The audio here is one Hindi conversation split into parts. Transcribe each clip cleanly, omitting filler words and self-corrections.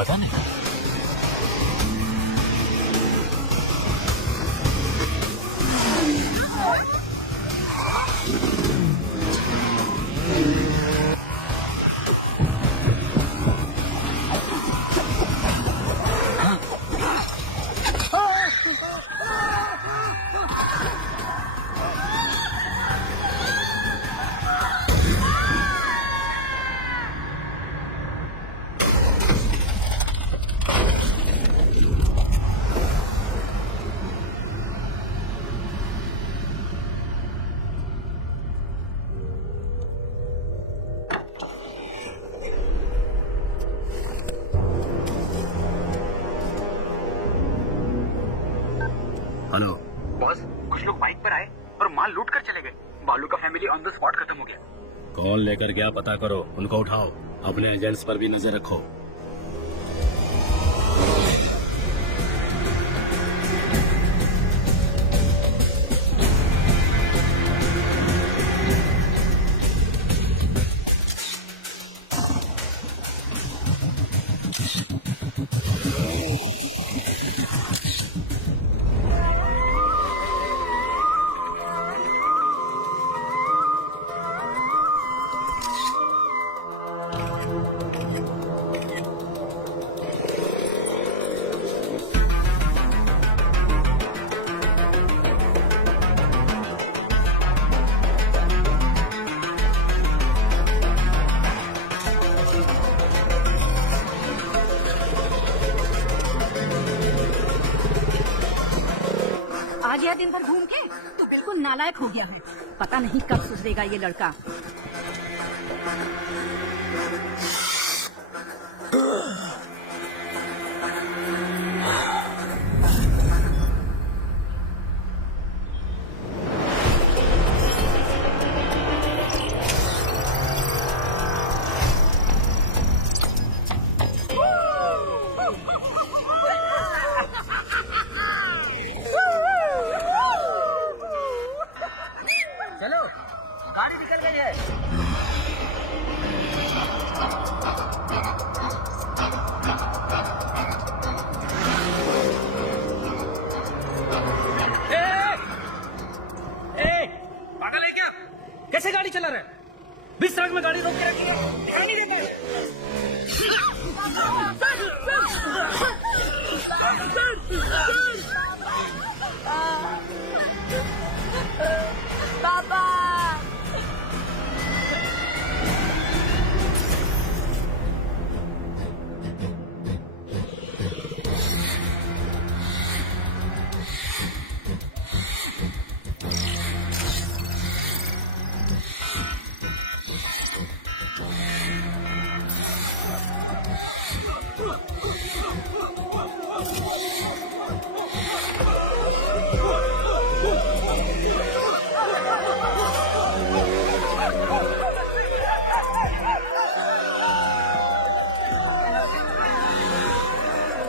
पता नहीं। हेलो बॉस, कुछ लोग बाइक पर आए और माल लूट कर चले गए। बालू का फैमिली ऑन द स्पॉट खत्म हो गया। कौन लेकर गया पता करो, उनको उठाओ, अपने एजेंट्स पर भी नजर रखो। आ गया दिन भर घूम के तो बिल्कुल नालायक हो गया है। पता नहीं कब सुधरेगा ये लड़का। चलो, गाड़ी निकल गई है। पागल है क्या? कैसे गाड़ी चला रहा है? बीच सड़क में गाड़ी रोक के रखी है, दिखाई नहीं देता पापा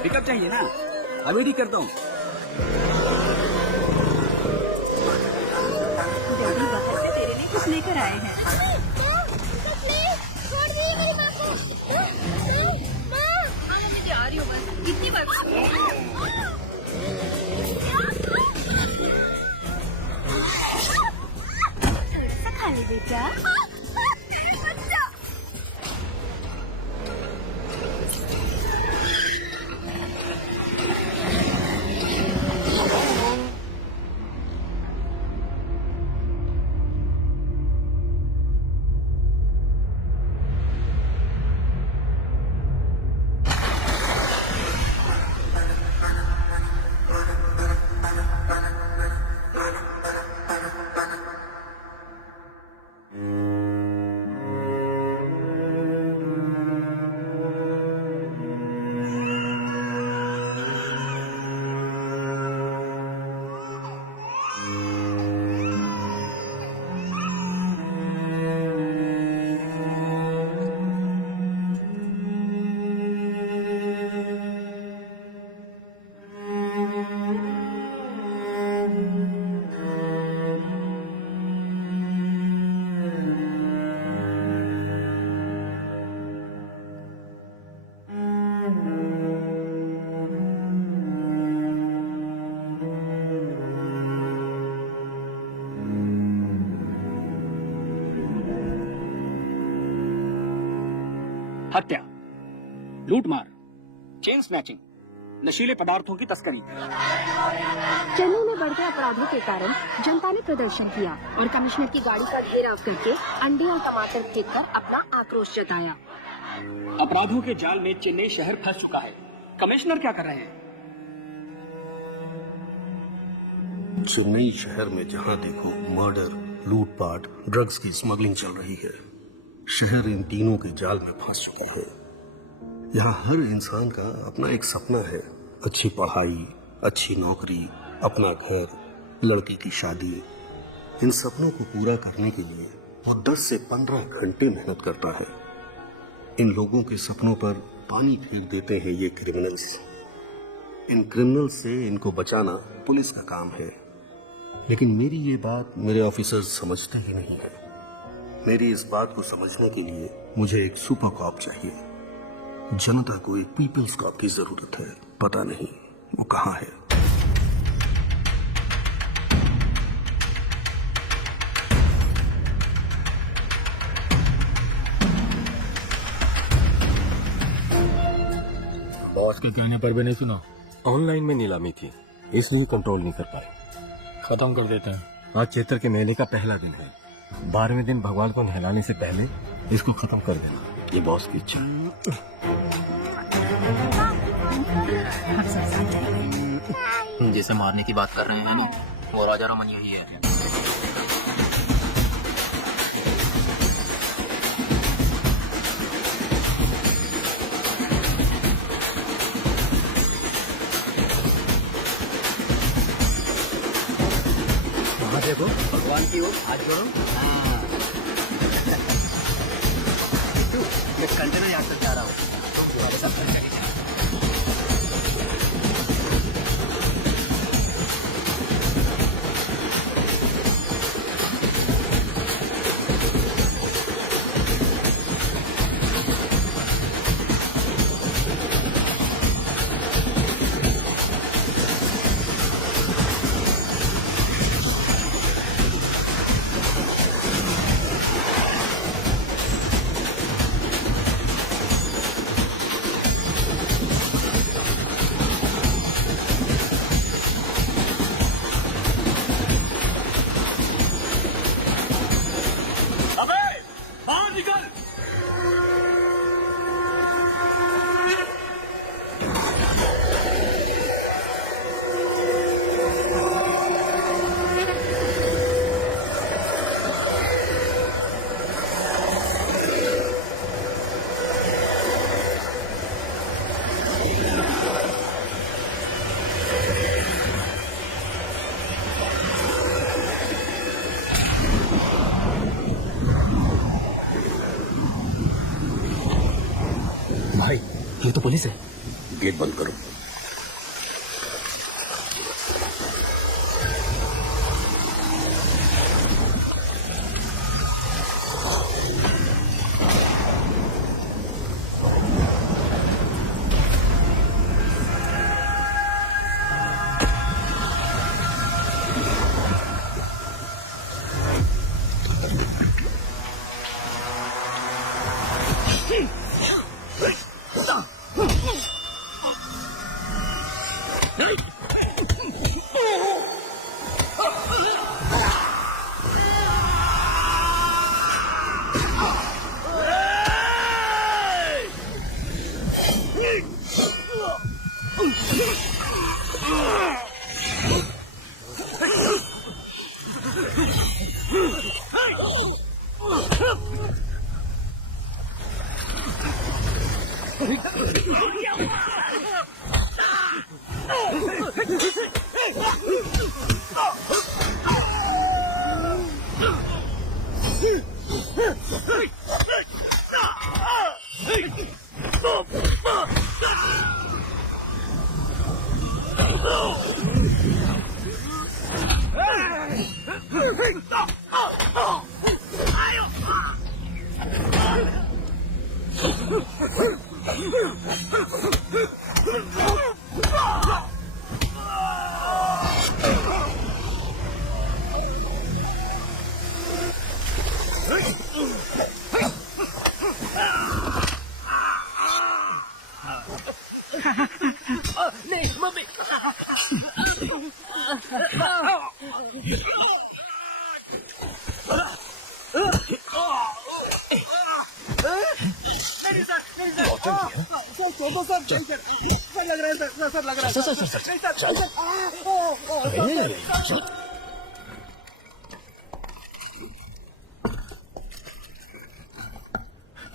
पिकअप चाहिए ना? अभी ठीक करता हूँ। डैडी बाहर से तेरे लिए कुछ लेकर आए हैं। आ रही हूँ बस, कितनी बार थोड़ा सा खा ले बेटा। हत्या, लूटमार, चेन स्नैचिंग, नशीले पदार्थों की तस्करी। चेन्नई में बढ़ते अपराधों के कारण जनता ने प्रदर्शन किया और कमिश्नर की गाड़ी का घेराव करके अंडे और टमाटर फेंककर अपना आक्रोश जताया। अपराधों के जाल में चेन्नई शहर फंस चुका है। कमिश्नर क्या कर रहे हैं? चेन्नई शहर में जहां देखो मर्डर, लूटपाट, ड्रग्स की स्मगलिंग चल रही है। शहर इन तीनों के जाल में फंस चुकी है। यहाँ हर इंसान का अपना एक सपना है, अच्छी पढ़ाई, अच्छी नौकरी, अपना घर, लड़की की शादी। इन सपनों को पूरा करने के लिए वो 10 से 15 घंटे मेहनत करता है। इन लोगों के सपनों पर पानी फेर देते हैं ये क्रिमिनल्स। इन क्रिमिनल्स से इनको बचाना पुलिस का काम है, लेकिन मेरी ये बात मेरे ऑफिसर्स समझते ही नहीं है। मेरी इस बात को समझने के लिए मुझे एक सुपर कॉप चाहिए। जनता को एक पीपल्स कॉप की जरूरत है। पता नहीं वो कहाँ है। बॉस के कहने पर भी नहीं सुना। ऑनलाइन में नीलामी थी, इसलिए कंट्रोल नहीं कर पाए। खत्म कर देते हैं। आज चैत्र के महीने का पहला दिन है। 12वें दिन भगवान को नहलाने से पहले इसको खत्म कर देना, ये बॉस की इच्छा है। जिसे मारने की बात कर रहे हैं ना, वो राजा रमन यही है। वहाँ देखो, भगवान की ओर हाथ जोड़ो। मैं कंटेनर याद तक जा रहा हूँ, तुम्हारे साथ चल जाएगी। भाई, ये तो पुलिस है। गेट बंद करो।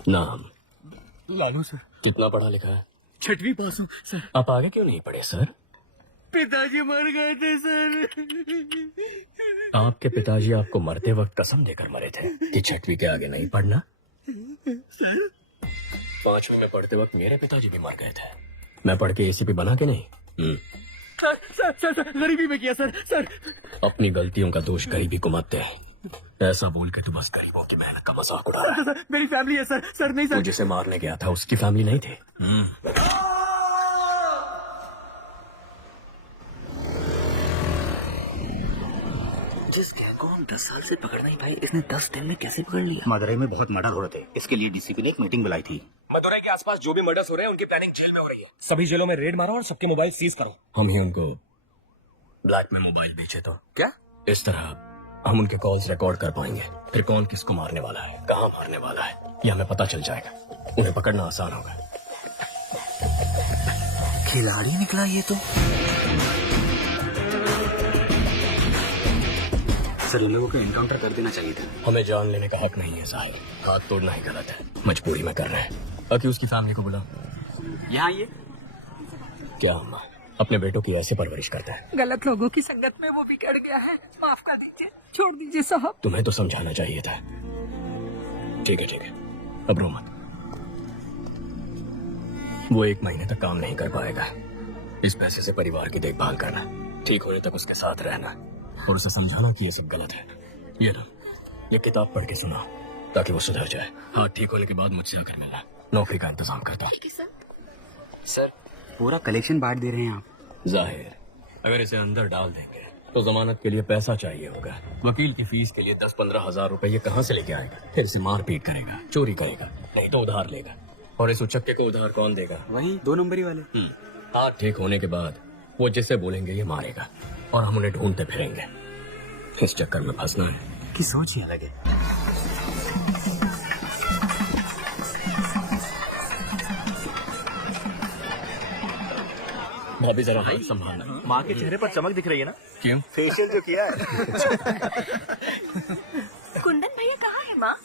नाम लालू सर। कितना पढ़ा लिखा है? 6वीं पास हूँ सर। आप आगे क्यों नहीं पढ़े सर? पिताजी मर गए थे सर। आपके पिताजी आपको मरते वक्त कसम देकर मरे थे कि 6वीं के आगे नहीं पढ़ना। 5वीं में पढ़ते वक्त मेरे पिताजी भी मर गए थे। मैं पढ़ के एसीपी बना के नहीं। सर गरीबी में किया सर। अपनी गलतियों का दोष गरीबी को मत दे। ऐसा बोल के तू बस गरीबों की मेहनत का मजाक उड़ा रहा है। सर मेरी फैमिली है सर नहीं तू सर। जिसे मारने गया था उसकी फैमिली नहीं थी। जिस गैंग को हम 10 साल से पकड़ नहीं पाए, इसने 10 दिन में कैसे पकड़ लिया? मदुरई में बहुत मर्डर हो रहे थे, इसके लिए डीसीपी ने एक मीटिंग बुलाई थी। मदुरई के आसपास जो भी मर्डर्स हो रहे हैं उनकी प्लानिंग जेल में हो रही है। सभी जेलों में रेड मारो और सबके मोबाइल सीज करो। हम ही उनको ब्लैक में मोबाइल बेचे तो क्या? इस तरह हम उनके कॉल्स रिकॉर्ड कर पाएंगे। फिर कौन किसको मारने वाला है, कहाँ मारने वाला है, ये हमें पता चल जाएगा। उन्हें पकड़ना आसान होगा। खिलाड़ी निकला ये तो। सर इन लोगों को एनकाउंटर कर देना चाहिए था। हमें जान लेने का हक नहीं है साहिल। हाथ तोड़ना ही गलत है, मजबूरी में कर रहे हैं। अक्यूज की फैमिली को बुला। यहाँ ये क्या हम अपने बेटों की ऐसे परवरिश करते हैं? गलत लोगों की संगत में वो बिगड़ गया है। माफ कर दीजिए, छोड़ दीजिए साहब। तुम्हें तो समझाना चाहिए था। ठीक है, अब रो मत। वो 1 महीने तक काम नहीं कर पाएगा। इस पैसे से परिवार की देखभाल करना, ठीक होने तक उसके साथ रहना और उसे समझाना कि ये सब गलत है। ये लो, ये किताब पढ़ के सुना ताकि वो सुधर जाए। हाथ ठीक होने के बाद मुझसे आकर मिलना। नौकरी का इंतजाम करता। सर पूरा कलेक्शन बांट दे रहे हैं आप। जाहिर, अगर इसे अंदर डाल देंगे तो जमानत के लिए पैसा चाहिए होगा। वकील की फीस के लिए 10-15 हजार रुपए ये कहाँ से लेके आएगा? फिर इसे मारपीट करेगा, चोरी करेगा, नहीं तो उधार लेगा। और इस उचक्के को उधार कौन देगा? वही 2 नंबरी वाले। हाथ ठीक होने के बाद वो जिसे बोलेंगे ये मारेगा और हम उन्हें ढूंढते फिरेंगे। इस चक्कर में फंसना है की सोच ही अलग है। भाभी जरा हाथ संभालना। माँ के चेहरे पर चमक दिख रही है ना? क्यों? फेशियल जो किया है। कुंदन भैया कहाँ है माँ?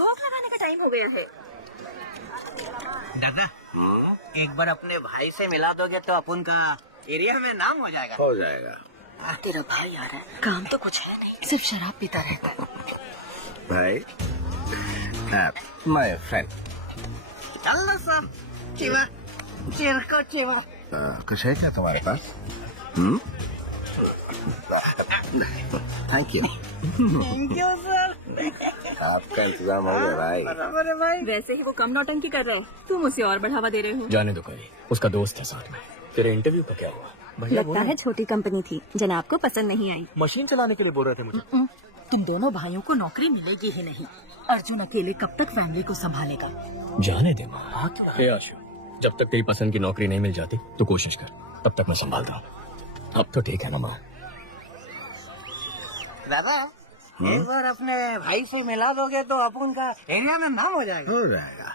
वॉक लगाने का टाइम हो गया है। दादा एक बार अपने भाई से मिला दोगे तो अपन का एरिया में नाम हो जाएगा। हो जाएगा। तेरा भाई आ रहा है, काम तो कुछ है नहीं, सिर्फ शराब पीता रहता है। भाई माय फ्रेंड। चल ना सब चिवा चिर को चिवा। कुछ है क्या तुम्हारे पास? Thank you. Thank you sir. आपका इंतजाम हो गया भाई। बराबर है भाई। वैसे ही वो कम नौटंकी कर रहे हैं, तुम उसे और बढ़ावा दे रहे हो। जाने दो कहीं, उसका दोस्त है साथ में। तेरे इंटरव्यू का क्या हुआ? लगता है छोटी कंपनी थी, जनाब को पसंद नहीं आई। मशीन चलाने के लिए बोल रहे थे मुझे। तुम दोनों भाइयों को नौकरी मिलेगी ही नहीं। अर्जुन अकेले कब तक फैमिली को संभालेगा? जाने दे माँ। हे आशु, जब तक तेरी पसंद की नौकरी नहीं मिल जाती तो कोशिश कर, तब तक मैं संभालता हूँ। अब तो ठीक है ना माँ? दादा एक बार अपने भाई से मिला दोगे तो अपन का एरिया में नाम हो जाएगा। हो जाएगा।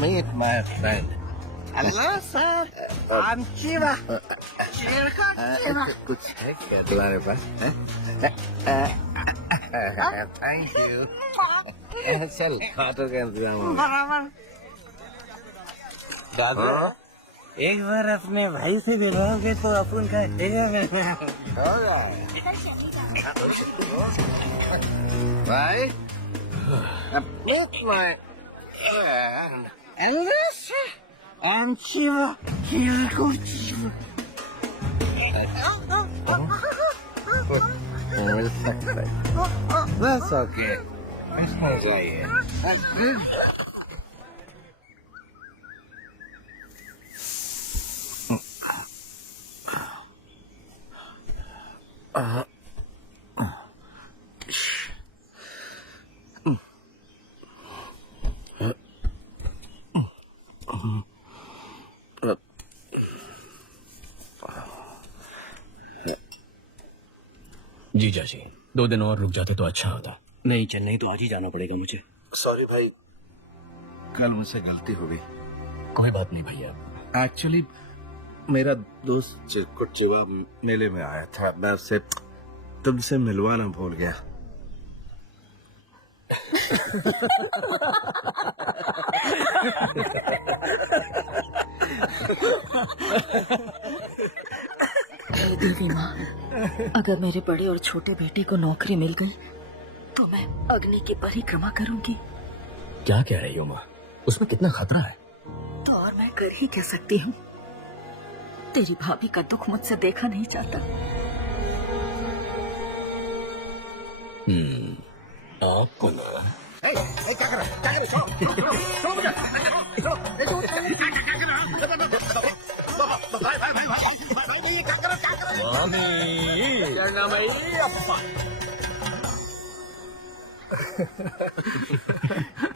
Meet my friend. Hello sir, I'm चिवा। चिर को चिवा। कुछ है क्या तुम्हारे पास? Thank you. चल खाटो का इंतजाम हो गया। बराबर। दादा एक बार अपने भाई से मिलोगे तो अपन का एरिया में हो जाएगा। भाई meet my friend. Hello sir, I'm चिवा। चिर को चिवा। मिल सकता है। That's okay. इसमें जाइए। जीजा जी 2 दिन और रुक जाते तो अच्छा होता। नहीं, चेन्नई तो आज ही जाना पड़ेगा मुझे। सॉरी भाई, कल मुझसे गलती हो गई। कोई बात नहीं भैया। एक्चुअली मेरा दोस्त चिरकुट चिवा मेले में आया था, मैं उससे तुमसे मिलवाना भूल गया। हे देवी माँ, अगर मेरे बड़े और छोटे बेटे को नौकरी मिल गई तो मैं अग्नि की परिक्रमा करूंगी। क्या कह रही हो माँ? उसमें कितना खतरा है। तो और मैं कर ही क्या सकती हूँ? तेरी भाभी का दुख मुझसे देखा नहीं जाता। आपको ना क्या कर रहा है?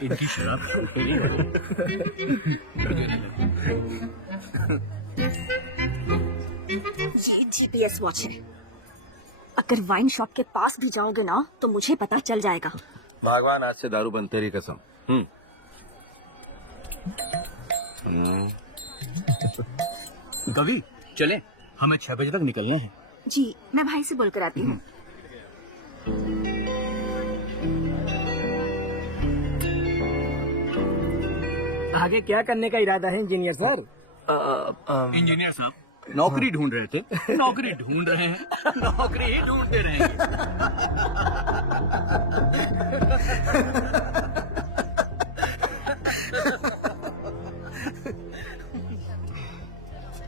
इनकी शराब ये जीपीएस वॉच है। अगर वाइन शॉप के पास भी जाओगे ना तो मुझे पता चल जाएगा। भगवान आज से दारू बंद, तेरी कसम। कवि चले, हमें 6 बजे तक निकलना है। जी मैं भाई से बोलकर आती हूँ। आगे क्या करने का इरादा है इंजीनियर सर? इंजीनियर साहब नौकरी ढूंढ रहे थे। नौकरी ढूंढ रहे हैं, नौकरी ही ढूंढते रहे।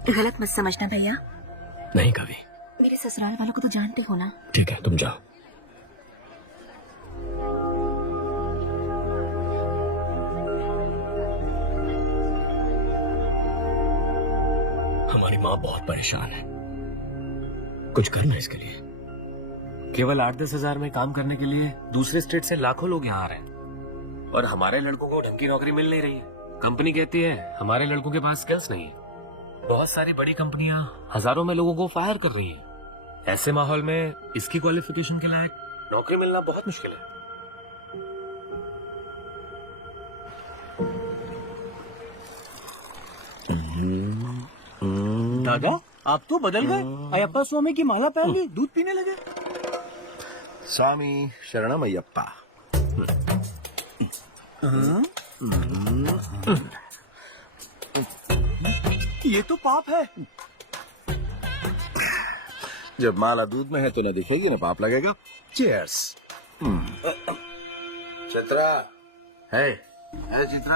गलत मत समझना भैया। नहीं कवि। मेरे ससुराल वालों को तो जानते हो ना। ठीक है, तुम जाओ। हमारी माँ बहुत परेशान है, कुछ करना इसके लिए। केवल 8-10 हजार में काम करने के लिए दूसरे स्टेट से लाखों लोग यहाँ आ रहे हैं, और हमारे लड़कों को ढंग की नौकरी मिल नहीं रही है। कंपनी कहती है हमारे लड़कों के पास स्किल्स नहीं है। बहुत सारी बड़ी कंपनियां हजारों में लोगों को फायर कर रही हैं। ऐसे माहौल में इसकी क्वालिफिकेशन के लायक नौकरी मिलना बहुत मुश्किल है। दादा आप तो बदल गए। अयप्पा स्वामी की माला पहन ली, दूध पीने लगे। स्वामी शरणम अयप्पा। ये तो पाप है। जब माला दूध में है तो न दिखेगी न पाप लगेगा। चीयर्स। चित्रा है, चित्रा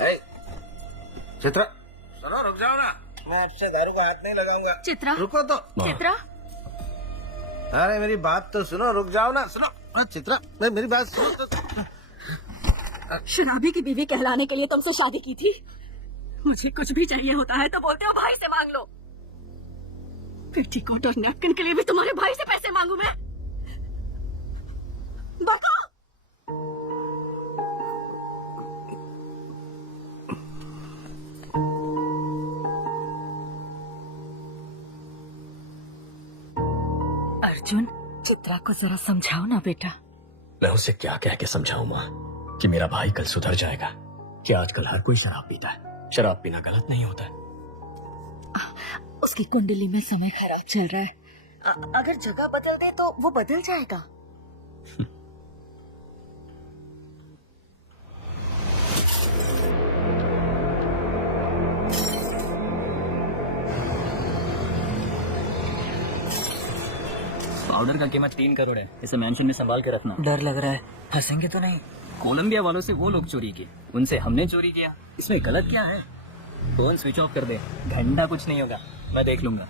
है, चित्रा सुनो, रुक जाओ ना, मैं आपसे दारू का हाथ नहीं लगाऊंगा। चित्रा रुको तो। चित्रा अरे मेरी बात तो सुनो, रुक जाओ ना। सुनो चित्रा, मेरी बात सुनो तो। शराबी की बीवी कहलाने के लिए तुमसे शादी की थी। मुझे कुछ भी चाहिए होता है तो बोलते हो भाई से मांग लो। पेटीकोट और नैपकिन के लिए भी तुम्हारे भाई से पैसे मांगू मैं? बका। अर्जुन, चित्रा को जरा समझाओ ना बेटा। मैं उसे क्या कह के समझाऊं माँ कि मेरा भाई कल सुधर जाएगा? कि आजकल हर कोई शराब पीता है, शराब पीना गलत नहीं होता है। उसकी कुंडली में समय खराब चल रहा है। अगर जगह बदल दे तो वो बदल जाएगा। पाउडर का कीमत 3 करोड़ है। इसे मेंशन में संभाल के रखना। डर लग रहा है, फंसेंगे तो नहीं? कोलंबिया वालों से वो लोग चोरी किए, उनसे हमने चोरी किया। इसमें गलत क्या है? फोन स्विच ऑफ कर दे, घंटा कुछ नहीं होगा, मैं देख लूंगा।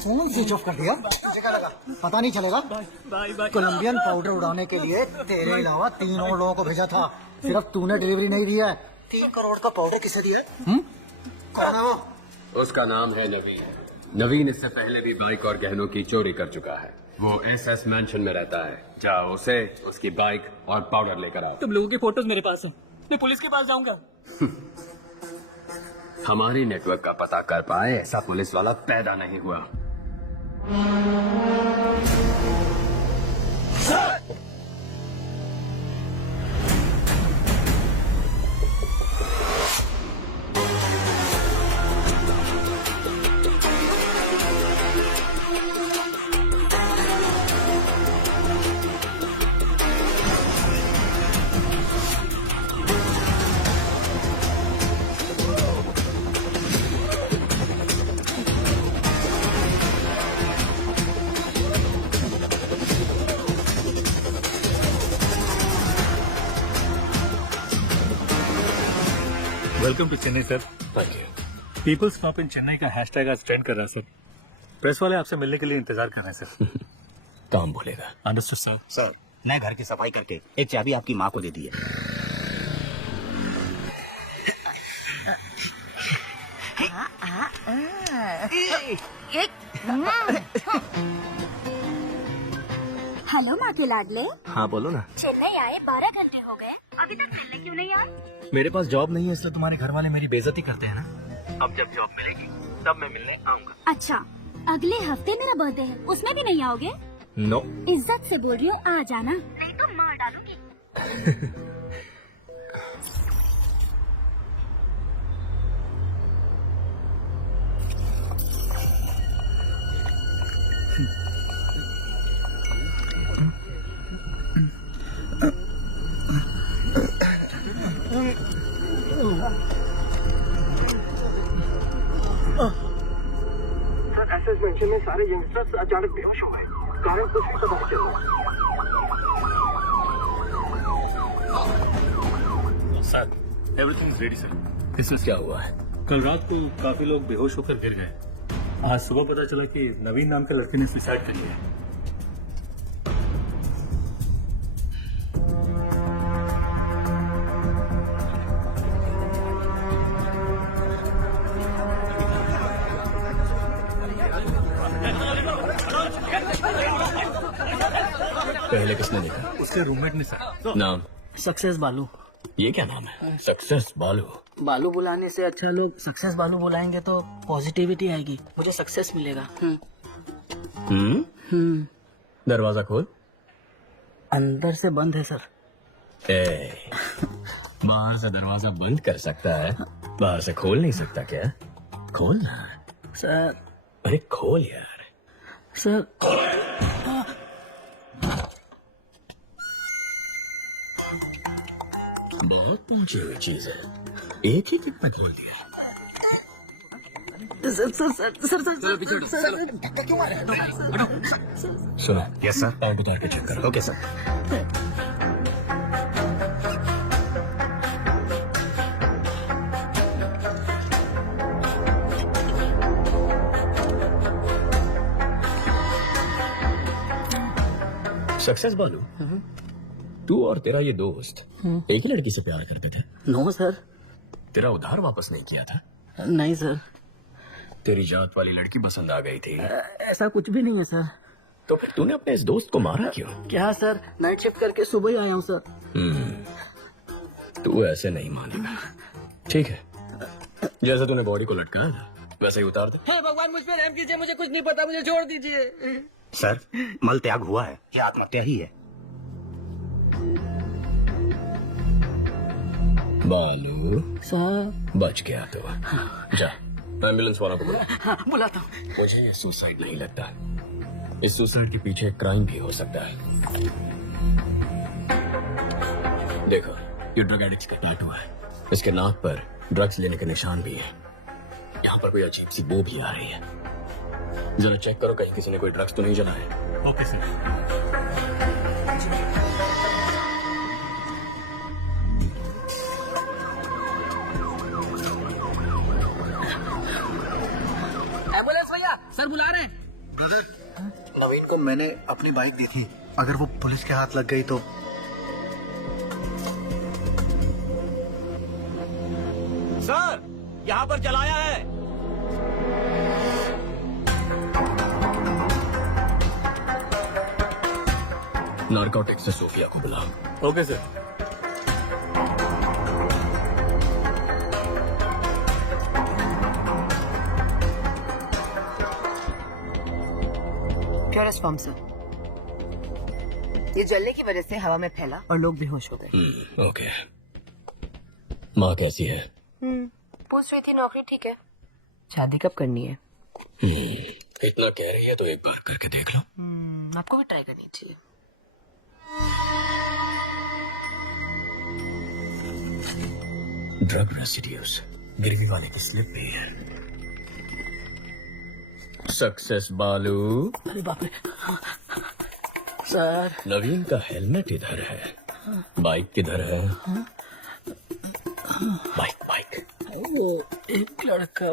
फोन स्विच ऑफ कर दिया? तुझे क्या लगा पता नहीं चलेगा? कोलंबियन पाउडर उड़ाने के लिए तेरे अलावा 3 और लोगों को भेजा था, सिर्फ तूने डिलीवरी नहीं दी है। 3 करोड़ का पाउडर किसे दिया? कौन है वो? उसका नाम है नवीन। नवीन इससे पहले भी बाइक और गहनों की चोरी कर चुका है। वो एसएस मैंशन में रहता है। जाओ उसे, उसकी बाइक और पाउडर लेकर आओ। तुम लोगों की फोटोज मेरे पास हैं, मैं पुलिस के पास जाऊंगा। हमारी नेटवर्क का पता कर पाए ऐसा पुलिस वाला पैदा नहीं हुआ। Welcome to Chennai sir. Thank you. Peoples stop in Chennai का हैशटैग आज ट्रेंड कर रहा है सर। प्रेस वाले आपसे मिलने के लिए इंतजार कर रहे हैं सर। काम बोलेगा। Understood sir. सर नए घर की सफाई करके एक चाबी आपकी माँ को दे दी है। हेलो माँ के लाडले। हाँ बोलो ना। चेन्नई आए 12 घंटे हो गए, अभी तक मिलने क्यों नहीं आए? मेरे पास जॉब नहीं है इसलिए तुम्हारे घर वाले मेरी बेइज्जती करते हैं ना। अब जब जॉब मिलेगी तब मैं मिलने आऊंगा। अच्छा, अगले हफ्ते मेरा बर्थडे है, उसमें भी नहीं आओगे? नो। इज्जत से बोल रही हूँ, आ जाना, नहीं तो मार डालूंगी। सर एसएस मेंशन में सारे यंगस्टर्स अचानक बेहोश हो गए, कारण कुछ भी पता नहीं चल रहा। Sir everything is ready sir. इसमें क्या हुआ है? कल रात को काफी लोग बेहोश होकर गिर गए। आज सुबह पता चला कि नवीन नाम के लड़के ने सुसाइड कर लिया। पहले किसने देखा? उसके रूममेट ने सर। नाम? सक्सेस बालू। ये क्या नाम है? सक्सेस बालू। बालू बुलाने से अच्छा लोग सक्सेस बालू बुलाएंगे तो पॉजिटिविटी आएगी, मुझे सक्सेस मिलेगा। दरवाजा खोल। अंदर से बंद है सर। बाहर से दरवाजा बंद कर सकता है, बाहर से खोल नहीं सकता क्या? खोल ना सर। अरे खोल यार। सर बहुत पहुंची हुई चीज है, एक ही किक में खोल दिया। Sir sir sir sir sir sir धक्का क्यों मारा? सुनो। Yes sir. पैंट उतार के चेक करो। Okay sir. सक्सेस बालू, तू और तेरा ये दोस्त एक ही लड़की से प्यार करते थे? No sir. तेरा उधार वापस नहीं किया था? नहीं सर। तेरी जात वाली लड़की पसंद आ गई थी? ऐसा कुछ भी नहीं है सर। तो फिर तूने अपने इस दोस्त को मारा क्यों? क्या सर, नाइट शिफ्ट करके सुबह ही आया हूँ सर। तू ऐसे नहीं मानेगा। ठीक है, जैसे तूने बॉडी को लटकाया था वैसे ही उतार दे। हे भगवान, मुझ पे रहम कीजिए, मुझे कुछ नहीं पता, मुझे छोड़ दीजिए। सर मल त्याग हुआ है, ये आत्महत्या ही है। बालू सर बच गया तो जा एम्बुलेंस वालों को बुला। हाँ, बुलाता हूँ। मुझे ये सुसाइड नहीं लगता, इस सुसाइड के पीछे क्राइम भी हो सकता है। देखो, ये ड्रग एडिक्ट का टैटू है, इसके नाक पर ड्रग्स लेने के निशान भी है। यहाँ पर कोई अजीब सी बू भी आ रही है, जरा चेक करो कहीं किसी ने कोई ड्रग्स तो नहीं जलाए। Okay sir. एम्बुलेंस भैया, सर बुला रहे हैं। नवीन को मैंने अपनी बाइक दी थी, अगर वो पुलिस के हाथ लग गई तो। सर, यहाँ पर जलाया है। नारकोटिक्स से सोफिया को बुलाओ। Okay sir. Purest form sir. ये जलने की वजह से हवा में फैला और लोग बेहोश हो गए। ओके। माँ कैसी है? पूछ रही थी नौकरी ठीक है, शादी कब करनी है? इतना कह रही है तो एक बार करके देख लो। आपको भी ट्राई करनी चाहिए। ड्रग रेसिड्यूज गिरवी वाले की स्लिप पे है। सक्सेस बालू। अरे बाप रे सर। नवीन का हेलमेट इधर है, बाइक किधर है? Bike bike. एक लड़का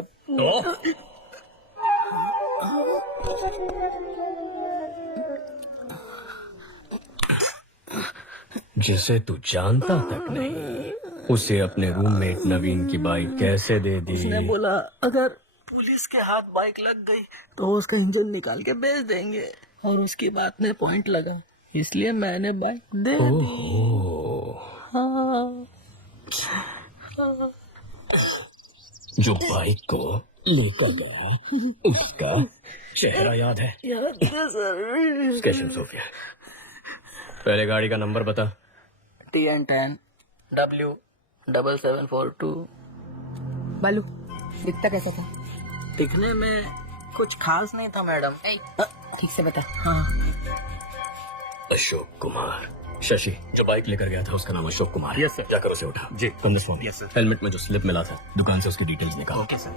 जिसे तू जानता तक नहीं, उसे अपने रूममेट नवीन की बाइक कैसे दे दी? उसने बोला अगर पुलिस के हाथ बाइक लग गई तो उसका इंजन निकाल के बेच देंगे, और उसकी बात में पॉइंट लगा, इसलिए मैंने बाइक दे दी। जो बाइक को लेकर गया उसका चेहरा याद है? याद है सर। स्केशन सोफिया। पहले गाड़ी का नंबर बता। TN10 W7742। बालू दिखता कैसा था? दिखने में कुछ खास नहीं था मैडम। ठीक से बता। हाँ। अशोक कुमार। शशि जो बाइक लेकर गया था उसका नाम अशोक कुमार है। Yes sir. जाकर उसे उठा। जी। कंदस्वामी। Yes sir. हेलमेट में जो स्लिप मिला था दुकान से उसकी डिटेल्स निकाल। Okay sir.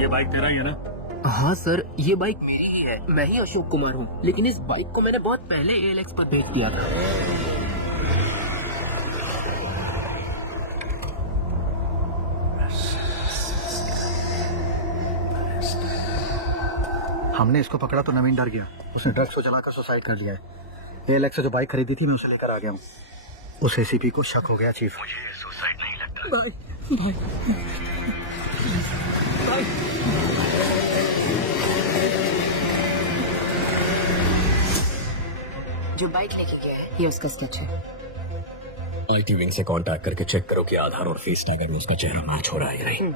ये बाइक तेरा ही है ना? हाँ सर, ये बाइक मेरी ही है। मैं ही अशोक कुमार हूँ, लेकिन इस बाइक को मैंने बहुत पहले ALX पर भेज दिया था। हमने इसको पकड़ा तो नवीन डर गया, उसने ड्रग्स को जलाकर सुसाइड कर लिया है। ALX से जो बाइक खरीदी थी मैं उसे लेकर आ गया हूँ। उस ACP को शक हो गया चीफ। मुझे सुसाइड नहीं लगता। जो बाइक लेके गया है ये उसका स्केच है। IT विंग से कांटेक्ट करके चेक करो कि आधार और फेस टैग में उसका चेहरा मैच हो रहा है या नहीं।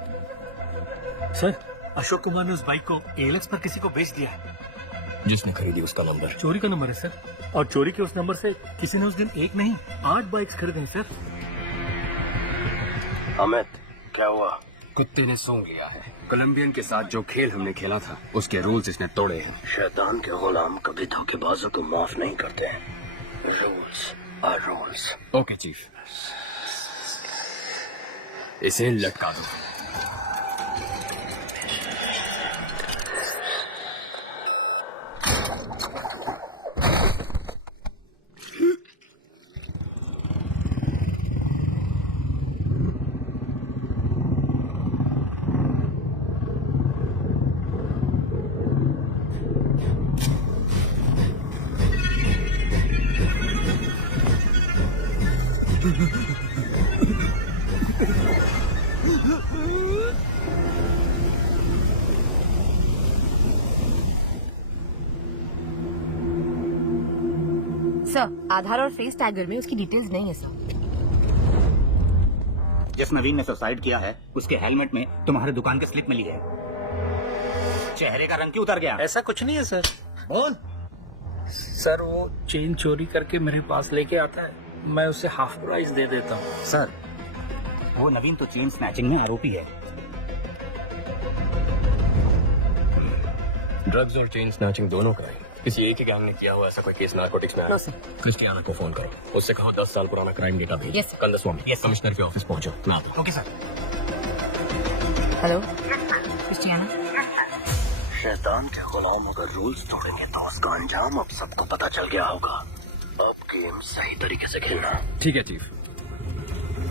सर, अशोक कुमार ने उस बाइक को ALX पर किसी को बेच दिया है। जिसने खरीदी उसका नंबर चोरी का नंबर है सर, और चोरी के उस नंबर से किसी ने उस दिन एक नहीं 8 बाइक्स खरीद गई सर। अमित क्या हुआ? कुत्ते ने सूंघ लिया है। कोलंबियन के साथ जो खेल हमने खेला था उसके रूल्स इसने तोड़े हैं। शैतान के गुलाम कभी धोखेबाजों को माफ नहीं करते हैं। Rules are rules. Okay chief, इसे लटका दो। सर, आधार और फेस टैगर में उसकी डिटेल्स नहीं है सर। जिस नवीन ने सुसाइड किया है उसके हेलमेट में तुम्हारे दुकान की स्लिप मिली है। चेहरे का रंग क्यों उतर गया? ऐसा कुछ नहीं है सर। बोल। सर वो चेन चोरी करके मेरे पास लेके आता है, मैं उसे हाफ प्राइस दे देता हूँ। सर, वो नवीन तो चेन स्नैचिंग में आरोपी है। ड्रग्स और चेन स्नैचिंग दोनों क्राइम किसी एक ही गैंग ने किया हुआ ऐसा कोई केस नारकोटिक्स में आया? No sir. क्रिस्टियाना को फोन करो, उससे कहो 10 साल पुराना क्राइम डेटा भेज। Yes, sir. कंदस्वामी कमिश्नर के ऑफिस पहुंचो। मैं आता हूं। Okay sir. Hello Christiana. शैतान के गुलाम अगर रूल्स तोड़ेंगे तो उसका अंजाम अब सबको पता चल गया होगा। अब गेम सही तरीके से खेलना। ठीक है चीफ।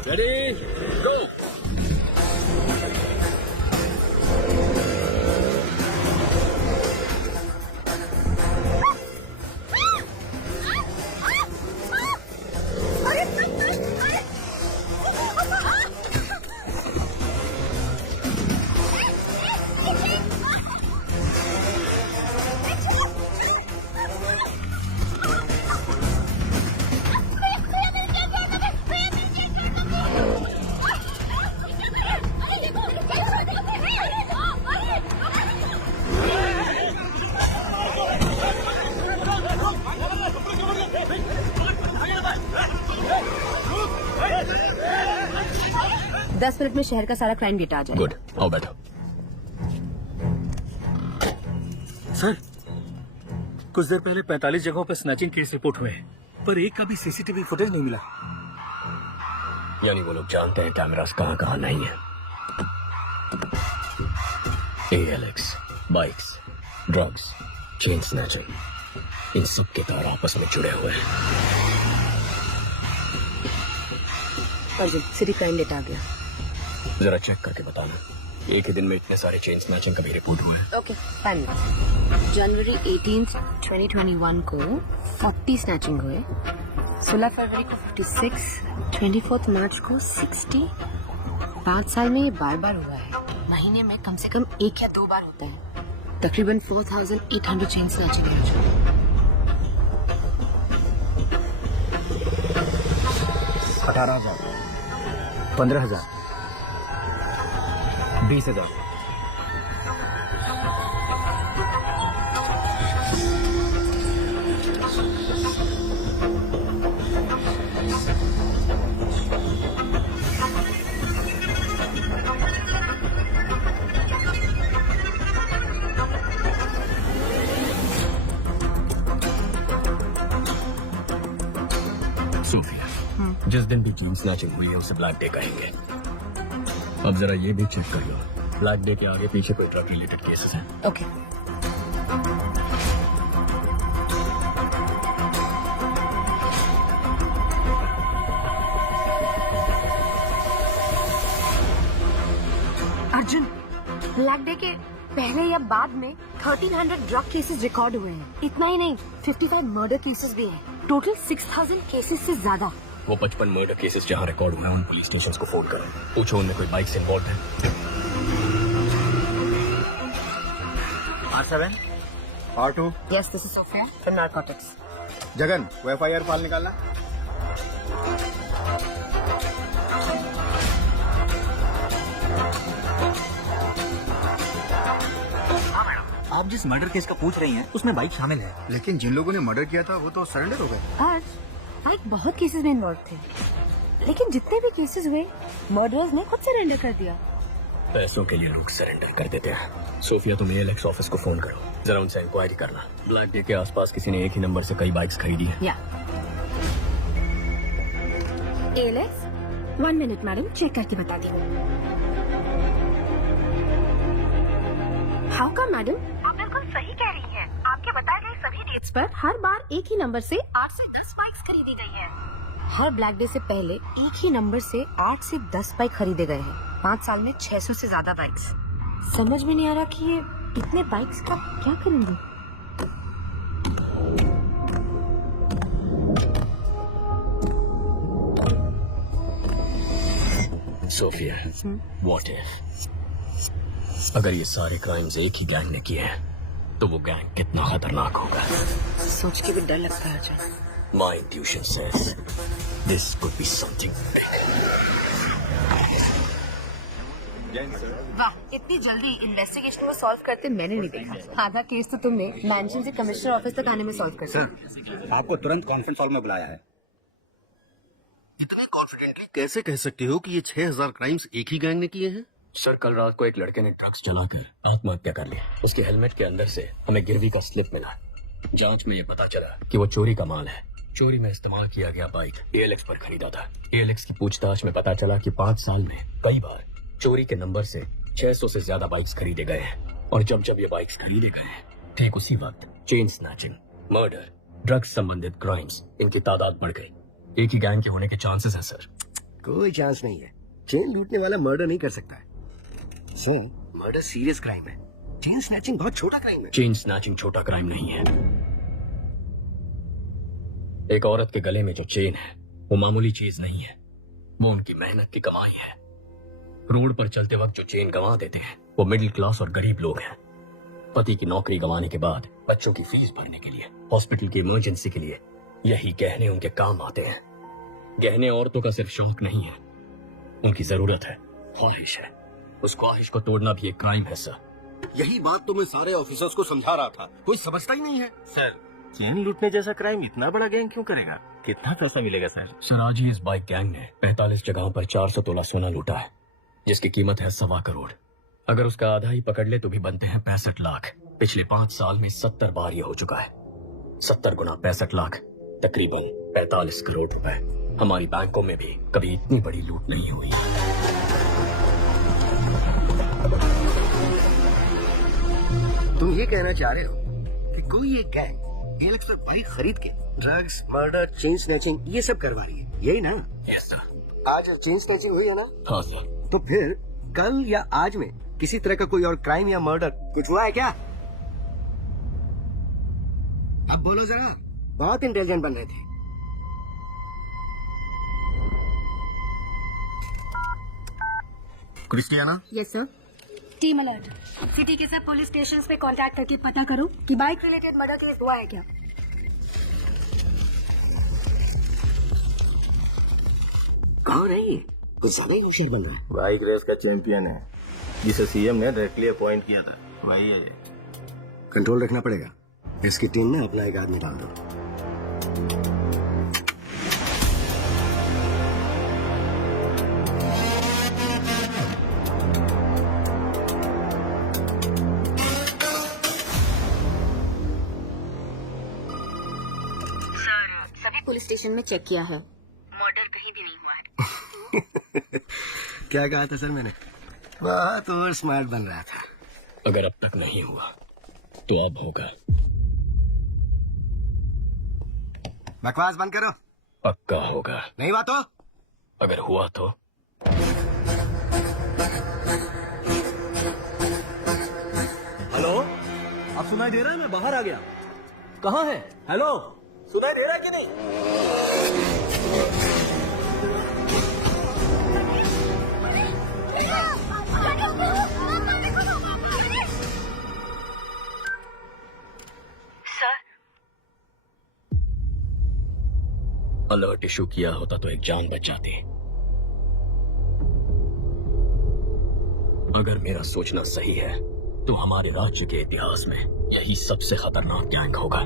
रेडी गो। 10 मिनट में शहर का सारा क्राइम डेटा आ जाएगा। गुड, आओ बैठो। सर, कुछ देर पहले 45 जगहों पर स्नैचिंग केस रिपोर्ट हुए हैं, पर एक का भी सीसीटीवी फुटेज नहीं मिला। यानी वो लोग जानते हैं कैमरास कहाँ कहाँ नहीं है। ALX, bikes, drugs, chain snatching, इन सब के तार आपस में जुड़े हुए हैं। अर्जुन, सिटी क्राइम डेटा आ गया। जरा चेक करके बताना, एक ही दिन में इतने सारे चेन स्नैचिंग का भी रिपोर्ट हुआ है। Okay, fine. जनवरी 18, 2021 को 40 स्नैचिंग हुए, 16 फरवरी को 56, 24 मार्च को 60। 5 साल में ये बार बार हुआ है। महीने में कम से कम 1 या 2 बार होता है। तकरीबन 4800 चेन स्नैचिंग है। 18,000, 15,000, 20,000। सोफिया, जिस दिन भी चेन स्नैचिंग हुई है उसे ब्लैक डे कहेंगे। अब जरा ये भी चेक कर लो, ब्लैक डे के आगे पीछे कोई ड्रग रिलेटेड केसेस हैं? ओके। अर्जुन, ब्लैक डे के पहले या बाद में 1300 ड्रग केसेस रिकॉर्ड हुए हैं। इतना ही नहीं, 55 मर्डर केसेस भी हैं। टोटल 6000 केसेस से ज्यादा। वो 55 मर्डर केसेस जहाँ रिकॉर्ड हुए हैं उन पुलिस स्टेशन को फोन करो, पूछो उनमें कोई बाइक से इन्वॉल्व है। R7, R2। Yes, this is Sophia from Narcotics. Jagan, वो FIR फाइल निकालना। आप जिस मर्डर केस का पूछ रही हैं, उसमें बाइक शामिल है। लेकिन जिन लोगों ने मर्डर किया था वो तो सरेंडर हो गए। आज बाइक बहुत केसेस में इन्वॉल्व थे, लेकिन जितने भी केसेस हुए मर्डरर्स ने खुद सरेंडर कर दिया। पैसों के लिए लोग सरेंडर कर देते हैं। सोफिया, तुम ALX ऑफिस को फोन करो, जरा उनसे इंक्वायरी करना। ब्लैक डे के आसपास किसी ने एक ही नंबर से कई बाइक्स खरीदी है। या ALX, 1 मिनट मैडम, चेक करके बताती हूँ। How come madam? आप बिल्कुल सही कह रही हैं। आपके बताए गए सभी डेट्स पर हर बार एक ही नंबर से 8 से 10 बाइक्स खरीदी गई हैं। हर ब्लैक डे से पहले एक ही नंबर से 8 से 10 बाइक खरीदे गए हैं। 5 साल में 600 से ज्यादा बाइक्स। समझ में नहीं आ रहा कि ये इतने बाइक्स का क्या करेंगे। सोफिया, व्हाट इफ अगर ये सारे क्राइम्स एक ही गैंग ने किए हैं, तो वो गैंग कितना खतरनाक होगा। सोच के भी डर लगता है Ajay. My intuition says this could be something big. वाह, इतनी जल्दी इन्वेस्टिगेशन को सॉल्व करते मैंने नहीं देखा। आधा केस तो तुमने मैंशन से कमिश्नर ऑफिस तक आने में सॉल्व कर दिया। सर, आपको तुरंत कॉन्फ्रेंस हॉल में बुलाया है। इतने कॉन्फिडेंटली कैसे कह सकते हो कि ये 6000 क्राइम्स एक ही गैंग ने किए हैं? सर, कल रात को एक लड़के ने ड्रग्स चलाकर आत्महत्या कर ली। उसके हेलमेट के अंदर से हमें गिरवी का स्लिप मिला। जांच में ये पता चला कि वो चोरी का माल है। चोरी में इस्तेमाल किया गया बाइक ALX पर खरीदा था। ALX की पूछताछ में पता चला कि 5 साल में कई बार चोरी के नंबर से 600 से ज्यादा बाइक्स खरीदे गए हैं। और जब जब ये बाइक्स खरीदे गए हैं, ठीक उसी वक्त चेन स्नैचिंग, मर्डर, ड्रग्स संबंधित क्राइम्स, इनकी तादाद बढ़ गई। एक ही गैंग के होने के चांसेस हैं सर। कोई चांस नहीं है। चेन लूटने वाला मर्डर नहीं कर सकता है। मर्डर सीरियस क्राइम है, चेन स्नैचिंग बहुत छोटा क्राइम है। चेन स्नैचिंग छोटा क्राइम नहीं है। एक औरत के गले में जो चेन है वो मामूली चीज नहीं है, वो उनकी मेहनत की कमाई है। रोड पर चलते वक्त जो चेन गंवा देते हैं वो मिडिल क्लास और गरीब लोग हैं। पति की नौकरी गंवाने के बाद बच्चों की फीस भरने के लिए, हॉस्पिटल की इमरजेंसी के लिए यही गहने उनके काम आते हैं। गहने औरतों का सिर्फ शौक नहीं है, उनकी जरूरत है, ख्वाहिश है। उस ख्वाहिश को तोड़ना भी एक क्राइम है सर। यही बात तो मैं सारे ऑफिसर्स को समझा रहा था, कोई समझता ही नहीं है। सर, चेन लूटने जैसा क्राइम इतना बड़ा गैंग क्यों करेगा? कितना पैसा मिलेगा सर? सर, आज ही इस बाइक गैंग ने 45 जगहों पर 400 तोला सोना लूटा है। जिसकी कीमत है 1.25 करोड़। अगर उसका आधा ही पकड़ ले तो भी बनते हैं 65 लाख। पिछले 5 साल में 70 बार ये हो चुका है। 70 गुना 65 लाख, तकरीबन 45 करोड़ रुपए। हमारी बैंकों में भी कभी इतनी बड़ी लूट नहीं हुई। तुम ये कहना चाह रहे हो कि कोई एक गैंग डीलक्स पर बाइक खरीद के ड्रग्स, मर्डर, चेन स्नैचिंग ये सब करवा रही है, यही ना? Yes sir. आज चेन स्नैचिंग हुई है ना? हाँ सर। तो फिर कल या आज में किसी तरह का कोई और क्राइम या मर्डर कुछ हुआ है क्या? अब बोलो जरा, बहुत इंटेलिजेंट बन रहे थे। Christiana? Yes sir. Team alert, city के सब पुलिस स्टेशन पे कांटेक्ट करके पता करो कि बाइक रिलेटेड मर्डर केस हुआ है क्या। कौन है ये? कुछ ज्यादा ही होशियार बन रहा है। बाइक रेस का चैंपियन है, जिसे सीएम ने डायरेक्टली अपॉइंट किया था, वही है। कंट्रोल रखना पड़ेगा। इसकी टीम में अपना एक आदमी डाल दो। सभी पुलिस स्टेशन में चेक किया है, मर्डर कहीं भी नहीं हुआ है। क्या कहा था सर मैंने? बहुत और स्मार्ट बन रहा था। अगर अब तक नहीं हुआ तो अब होगा। बकवास बंद करो। पक्का होगा। नहीं हुआ तो? अगर हुआ तो? हेलो, आप सुनाई दे रहा है? मैं बाहर आ गया। कहाँ है? हेलो, सुनाई दे रहा है कि नहीं? अलर्ट इशू किया होता तो एक जान बच जाती। अगर मेरा सोचना सही है तो हमारे राज्य के इतिहास में यही सबसे खतरनाक गैंग होगा।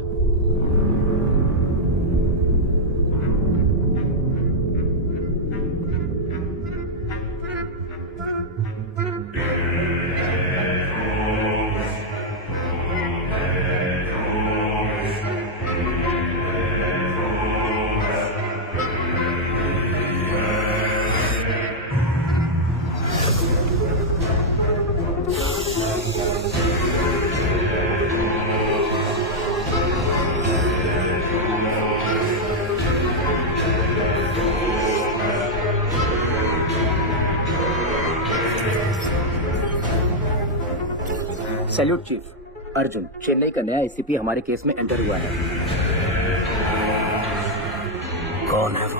Salute chief. अर्जुन, चेन्नई का नया एसीपी हमारे केस में एंटर हुआ है। कौन है वो?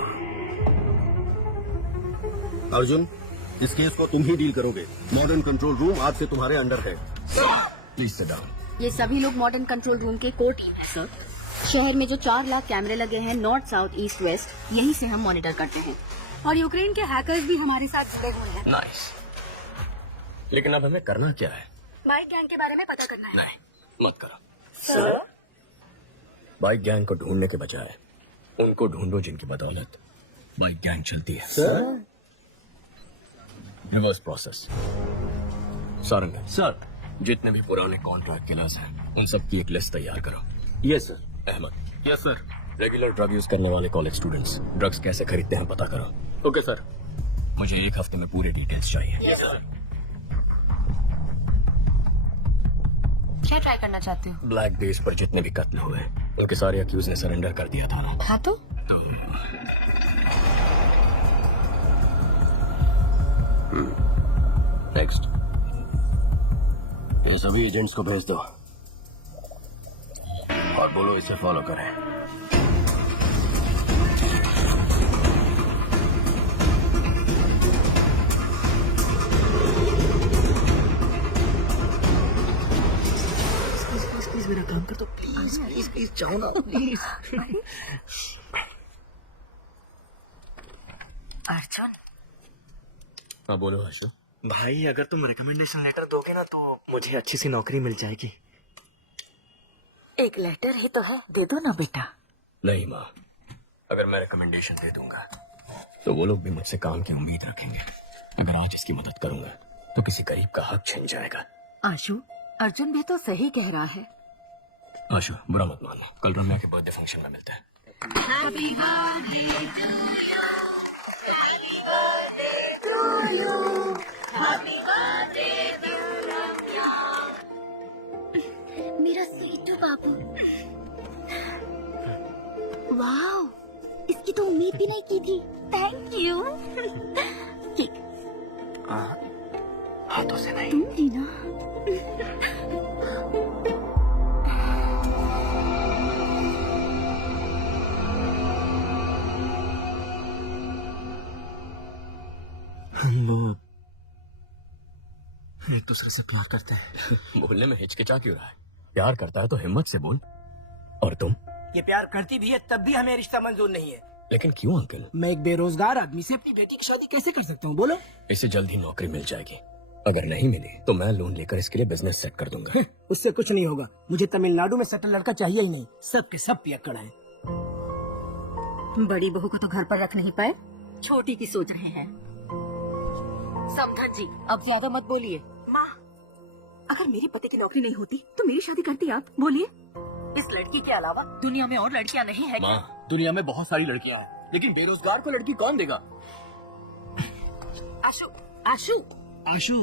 अर्जुन, इस केस को तुम ही डील करोगे। मॉडर्न कंट्रोल रूम आज से तुम्हारे अंडर है। Please sit down. ये सभी लोग मॉडर्न कंट्रोल रूम के कोर टीम है सर। शहर में जो 4 लाख कैमरे लगे हैं नॉर्थ, साउथ, ईस्ट, वेस्ट, यहीं से हम मॉनिटर करते हैं। और यूक्रेन के हैकर्स भी हमारे साथ जुड़े हुए हैं। नाइस। लेकिन अब हमें करना क्या है? बाइक गैंग के बारे में पता करना है। नहीं, मत करो सर। बाइक गैंग को ढूंढने के बजाय उनको ढूंढो जिनकी बदौलत बाइक गैंग चलती है। Sir, reverse process. Sarang sir, जितने भी पुराने कॉन्ट्रैक्ट किलर्स हैं उन सब की एक लिस्ट तैयार करो। Yes sir. Ahmed. Yes sir. Regular drug use करने वाले कॉलेज स्टूडेंट्स ड्रग्स कैसे खरीदते हैं पता करो। Okay sir. मुझे 1 हफ्ते में पूरे डिटेल्स चाहिए। Yes sir. क्या ट्राई करना चाहते हो? ब्लैक डेज पर जितने भी कत्ल हुए उनके सारे अक्यूज ने सरेंडर कर दिया था ना। हाँ तो नेक्स्ट। ये सभी एजेंट्स को भेज दो और बोलो इसे फॉलो करें। मेरा काम कर दो प्लीज प्लीज प्लीज, जाओ ना प्लीज। अर्जुन। हाँ बोलो हर्षो। भाई अगर तुम रिकमेंडेशन लेटर दोगे ना तो मुझे अच्छी सी नौकरी मिल जाएगी। एक लेटर ही तो है, दे दो ना बेटा। नहीं माँ, अगर मैं रिकमेंडेशन दे दूंगा तो वो लोग भी मुझसे काम की उम्मीद रखेंगे। अगर आज इसकी मदद करूंगा तो किसी गरीब का हक छिन जाएगा। आशु, अर्जुन भी तो सही कह रहा है। आशु, बुरा मत मानना, कल रम्या के बर्थडे फंक्शन में मिलते हैं। मेरा स्वीटू बाबू। वाह, इसकी तो उम्मीद भी नहीं की थी। Thank you. हाथों से नहीं। तुम भी ना। हम लोग एक दूसरे से प्यार करते हैं। बोलने में हिचकिचा क्यों रहा है? प्यार करता है तो हिम्मत से बोल। और तुम? ये प्यार करती भी है तब भी हमें रिश्ता मंजूर नहीं है। लेकिन क्यों अंकल? मैं एक बेरोजगार आदमी से अपनी बेटी की शादी कैसे कर सकता हूँ बोलो? इसे जल्द ही नौकरी मिल जाएगी। अगर नहीं मिली तो मैं लोन लेकर इसके लिए बिजनेस सेट कर दूंगा। उससे कुछ नहीं होगा। मुझे तमिलनाडु में सेटल लड़का चाहिए ही नहीं। सब के सब पियक्कड़ हैं। बड़ी बहू को तो घर पर रख नहीं पाए, छोटी की सोच रहे हैं। समधन जी, अब ज्यादा मत बोलिए। माँ, अगर मेरे पति की नौकरी नहीं होती तो मेरी शादी करती आप? बोलिए। इस लड़की के अलावा दुनिया में और लड़कियाँ नहीं है क्या? माँ, दुनिया में बहुत सारी लड़कियाँ हैं, लेकिन बेरोजगार को लड़की कौन देगा? आशु, आशु, आशु,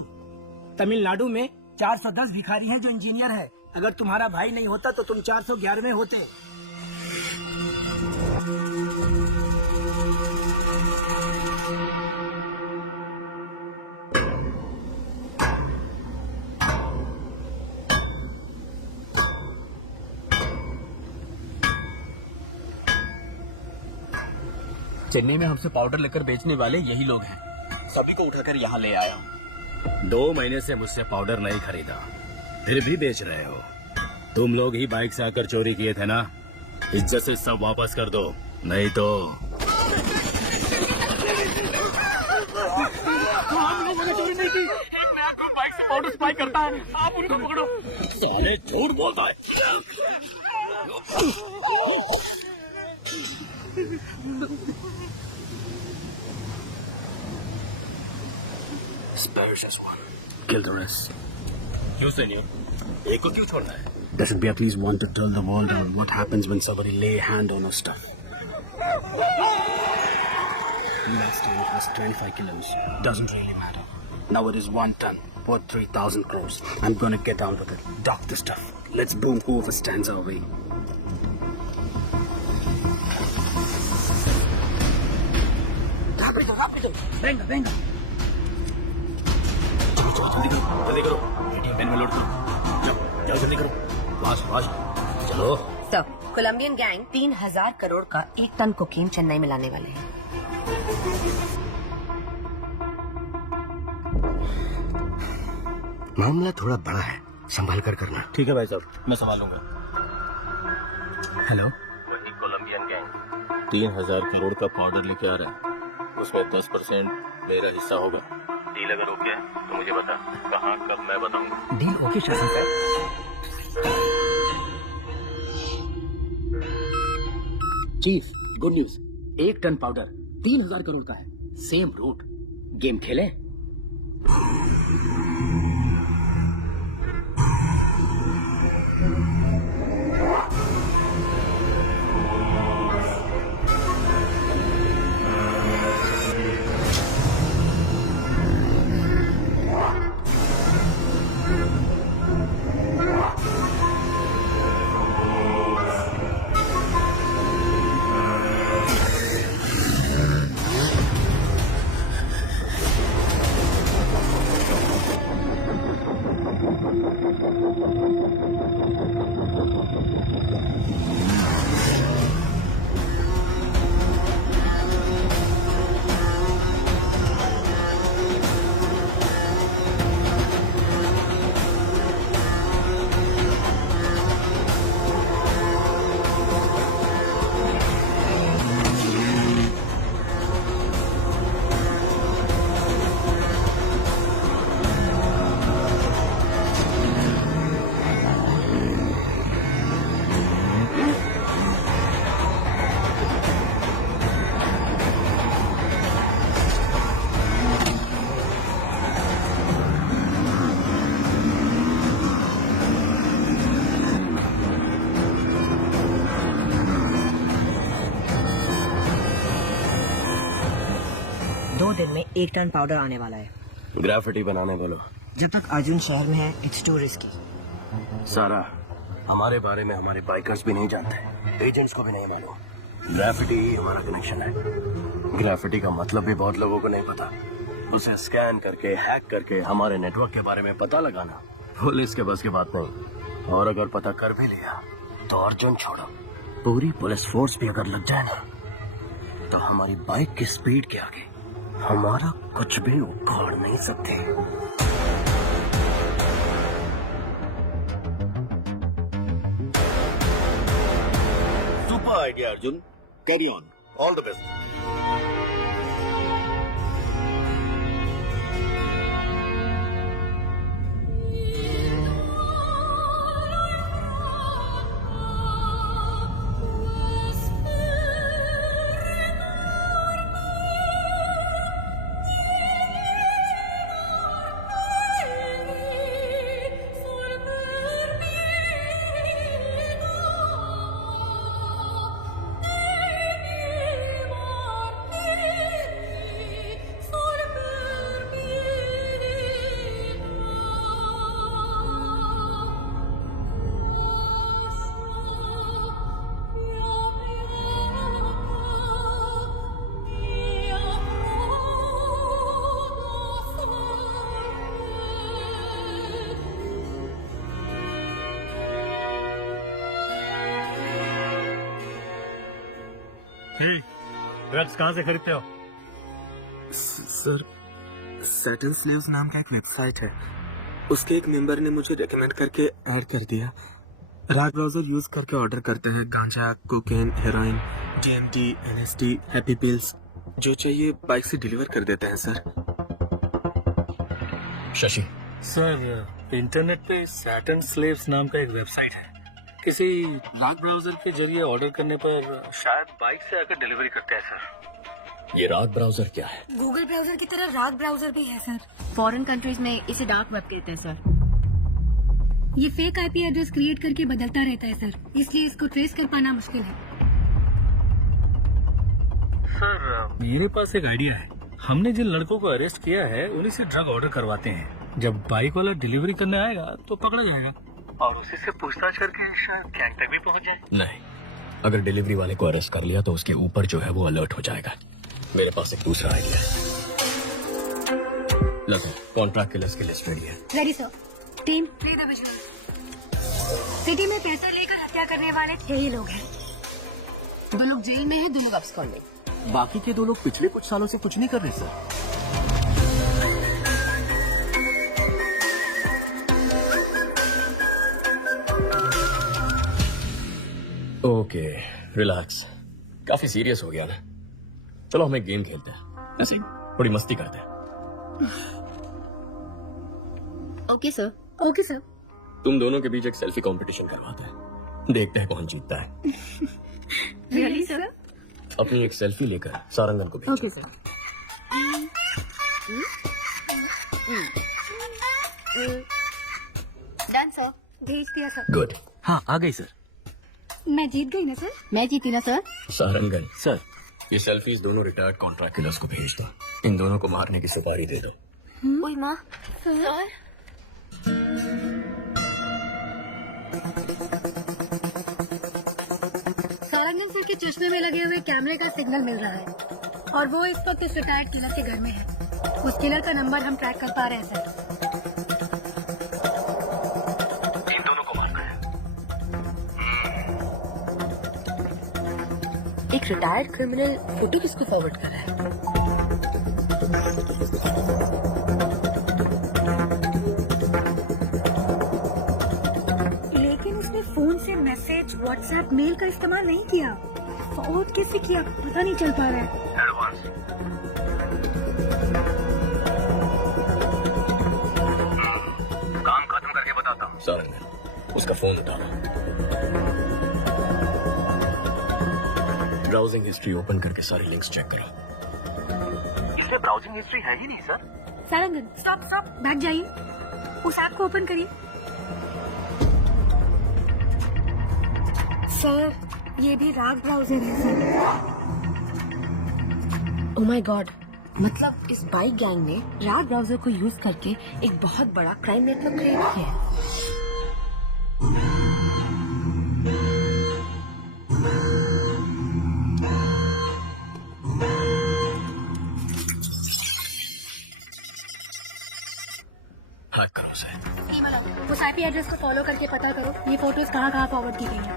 तमिलनाडु में 410 भिखारी हैं जो इंजीनियर है। अगर तुम्हारा भाई नहीं होता तो तुम 411वें होते। चेन्नई में हमसे पाउडर लेकर बेचने वाले यही लोग हैं। सभी को उठाकर यहाँ ले आया हूँ। 2 महीने से मुझसे पाउडर नहीं खरीदा, फिर भी बेच रहे हो। तुम लोग ही बाइक से आकर चोरी किए थे ना? इज्जत से सब वापस कर दो, नहीं तो हम लोगों ने चोरी नहीं की। एक नया ग्रुप बाइक से पाउडर सप्लाई करता है, आप उनको पकड़ो। साले झूठ बोलता है। Spare just one. Kill the rest. क्यों सेनियर? एक को क्यों छोड़ना है? Doesn't be at least want to tell the world what happens when somebody lay hand on our stuff. Last time it was 25 kilos. Doesn't really matter. Now it is 1 ton, worth 3,000 crores. I'm gonna get down with it. Dock the stuff. Let's boom whoever stands our way. Rápido, venga, venga. जल्दी करो, पेन में लोड करो। जाओ जल्दी करो, फास्ट फास्ट चलो। तो कोलंबियन गैंग 3000 करोड़ का 1 टन कोकीन चेन्नई में लाने वाले हैं। मामला थोड़ा बड़ा है, संभाल कर करना। ठीक है भाई साहब, मैं संभालूंगा। हेलो, वही कोलंबियन गैंग 3000 करोड़ का पाउडर लेके आ रहा है। उसमें 10% मेरा हिस्सा होगा। डील अगर ओके है तो मुझे बता, कहाँ कब मैं बताऊंगा। Deal okay Shasan sir. Chief, good news. 1 ton powder 3000 crore का है। Same root. गेम खेलें? 2 दिन में 1 टन पाउडर आने वाला है। ग्राफिटी बनाने बोलो। जब तक अर्जुन शहर में है, इट्स टू रिस्की। सारा, हमारे बारे में हमारे बाइकर्स भी नहीं जानते, एजेंट्स को भी नहीं मालूम। ग्राफिटी ही हमारा कनेक्शन है। ग्राफिटी का मतलब भी बहुत लोगों को नहीं पता। उसे स्कैन करके, हैक करके हमारे नेटवर्क के बारे में पता लगाना पुलिस के बस की बात नहीं। और अगर पता कर भी लिया तो अर्जुन छोड़ो, पूरी पुलिस फोर्स भी अगर लग जाए ना, तो हमारी बाइक की स्पीड के आगे हमारा कुछ भी उखाड़ नहीं सकते। Super idea Arjun, carry on, all the best. Drugs कहाँ से खरीदते हो? सर, सैटन स्लेव्स नाम का एक वेबसाइट है, उसके एक मेंबर ने मुझे रेकमेंड करके ऐड कर दिया। राग ब्राउजर यूज करके ऑर्डर करते हैं गांजा, cocaine, heroin, DMT, LSD, happy pills, जो चाहिए बाइक से डिलीवर कर देते हैं सर। शशि सर, इंटरनेट पे सैटन स्लेव्स नाम का एक वेबसाइट है, किसी राग ब्राउजर के जरिए ऑर्डर करने पर शायद बाइक से आकर डिलीवरी करते हैं सर। ये राग ब्राउजर क्या है? गूगल ब्राउजर की तरह राग ब्राउजर भी है सर। फॉरेन कंट्रीज में इसे डार्क वेब कहते हैं सर। ये फेक IP एड्रेस क्रिएट करके बदलता रहता है सर, इसलिए इसको ट्रेस कर पाना मुश्किल है। सर, मेरे पास एक आइडिया है। हमने जिन लड़कों को अरेस्ट किया है उन्हीं से ड्रग ऑर्डर करवाते हैं। जब बाइक वाला डिलीवरी करने आएगा तो पकड़ा जाएगा और उसी से पूछताछ करके शायद गैंग तक भी पहुंच जाए। नहीं, अगर डिलीवरी वाले को अरेस्ट कर लिया तो उसके ऊपर जो है वो अलर्ट हो जाएगा। मेरे पास एक दूसरा आइडिया है। लगा, कॉन्ट्रैक्ट किलर्स की लिस्ट रेडी है। Ready sir. Team, play the visual. City में पैसे लेकर हत्या करने वाले 6 ही लोग हैं। 2 लोग जेल में हैं, 2 लोग absconding। बाकी के 2 लोग पिछले कुछ सालों से कुछ नहीं कर रहे सर। Okay, relax. काफी सीरियस हो गया ना। चलो हम एक गेम खेलते हैं, ऐसे ही थोड़ी मस्ती करते हैं। Okay sir. Okay sir. तुम दोनों के बीच एक सेल्फी कंपटीशन करवाते हैं, देखते हैं कौन जीतता है। Really sir? अपनी एक सेल्फी लेकर सारंगन को भेजो। Okay sir. Done sir. भेज दिया सर। गुड। हाँ, आ गई सर। मैं जीत गई ना सर? मैं जीती ना सर? सारंगन सर, ये सेल्फीज दोनों रिटायर्ड कॉन्ट्रैक्ट किलर्स को भेज दो। इन दोनों को मारने की सुपारी दे दो। ओए माँ। सर? सारंगन सर के चश्मे में लगे हुए कैमरे का सिग्नल मिल रहा है और वो इस वक्त उस रिटायर्ड किलर के घर में है। उस किलर का नंबर हम ट्रैक कर पा रहे हैं सर। इन दोनों को मारना है। एक रिटायर्ड क्रिमिनल फोटो किसको फॉरवर्ड कर रहा है? लेकिन उसने फोन से मैसेज, व्हाट्सएप, मेल का इस्तेमाल नहीं किया। फॉरवर्ड कैसे किया पता नहीं चल पा रहा है। काम खत्म करके बताता हूँ। सारंगन, उसका फोन उठाना। ब्राउजिंग हिस्ट्री ओपन करके सारी लिंक्स चेक करा। इसमें ब्राउजिंग हिस्ट्री है ही नहीं सर। सारंगन, स्टॉप स्टॉप, बैठ जाइए, उस ऐप को ओपन करिए। सर, ये भी राग ब्राउजर है सर। ओह माय गॉड, मतलब इस बाइक गैंग ने रैग ब्राउजर को यूज करके एक बहुत बड़ा क्राइम नेटवर्क क्रिएट किया है। हैक करो उसे। ईमेल आओ, उस आईपी एड्रेस को फॉलो करके पता करो ये फोटोज कहाँ कहाँ फॉरवर्ड की गई हैं।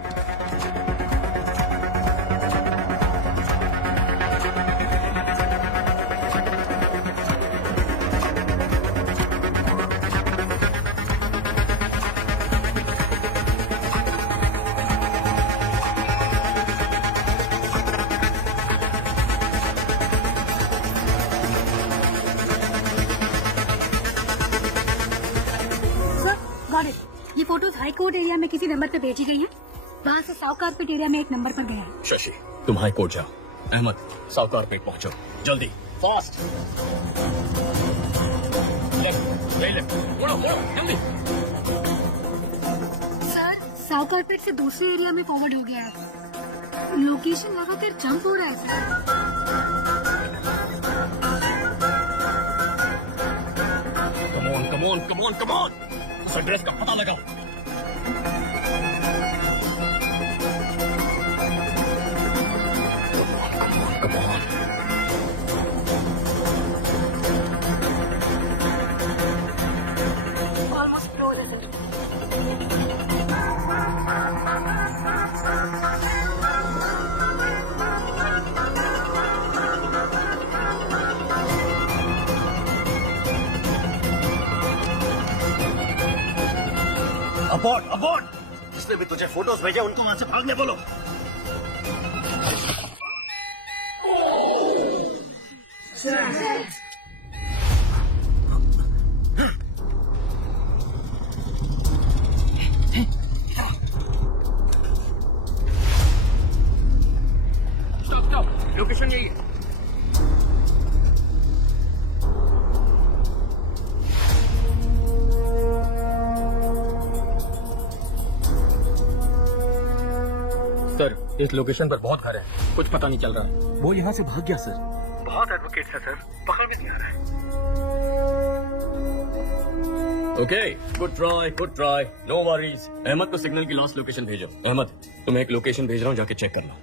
Got it. ये फोटोज हाई कोर्ट एरिया में किसी नंबर पे भेजी गई हैं। वहाँ से साउथ कारपेट एरिया में एक नंबर पर गए हैं। शशि, तुम हाई कोर्ट जाओ। अहमद, साउथ कारपेट पहुंचो, जल्दी, फास्ट। जल्दी। सर, साउथ कारपेट से दूसरे एरिया में फॉरवर्ड हो गया है। लोकेशन लगाकर जंप हो रहा है सर। Come on! उस एड्रेस का पता लगाओ। Come on. Almost flawless it. अबॉर्ड! जिसने भी तुझे फोटोज भेजे उनको वहां से भागने बोलो। स्टॉप, लोकेशन यही है। सर, इस लोकेशन पर बहुत घर है, कुछ पता नहीं चल रहा। वो यहाँ से भाग गया सर। बहुत एडवोकेट है सर, पकड़ में नहीं आ रहा है। Okay, good try, no worries. Ahmed को सिग्नल की लॉस्ट लोकेशन भेजो। अहमद, तुम्हें एक लोकेशन भेज रहा हूँ, जाके चेक कर लो।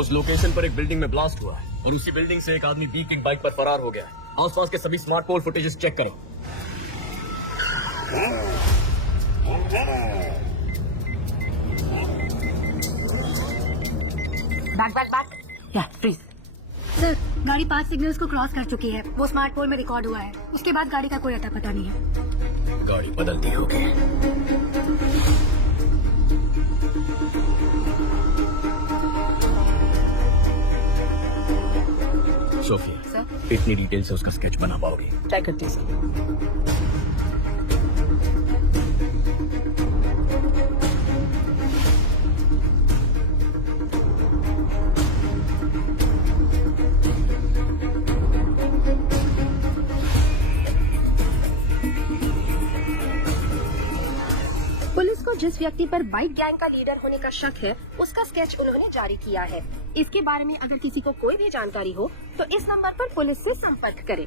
उस लोकेशन पर एक बिल्डिंग में ब्लास्ट हुआ है और उसी बिल्डिंग से एक आदमी बीकिंग बाइक पर फरार हो गया है। आसपास के सभी स्मार्ट पोल फुटेजेस चेक करो। बैक। या प्लीज। सर, गाड़ी 5 सिग्नल्स को क्रॉस कर चुकी है। वो स्मार्ट पोल में रिकॉर्ड हुआ है। उसके बाद गाड़ी का कोई अता पता नहीं है। गाड़ी बदलती होगी। सोफिया, इतनी डिटेल से उसका स्केच बना पाओगी? ट्राई करती हूँ सर। पुलिस को जिस व्यक्ति पर बाइक गैंग का लीडर होने का शक है, उसका स्केच उन्होंने जारी किया है। इसके बारे में अगर किसी को कोई भी जानकारी हो तो इस नंबर पर पुलिस से संपर्क करें।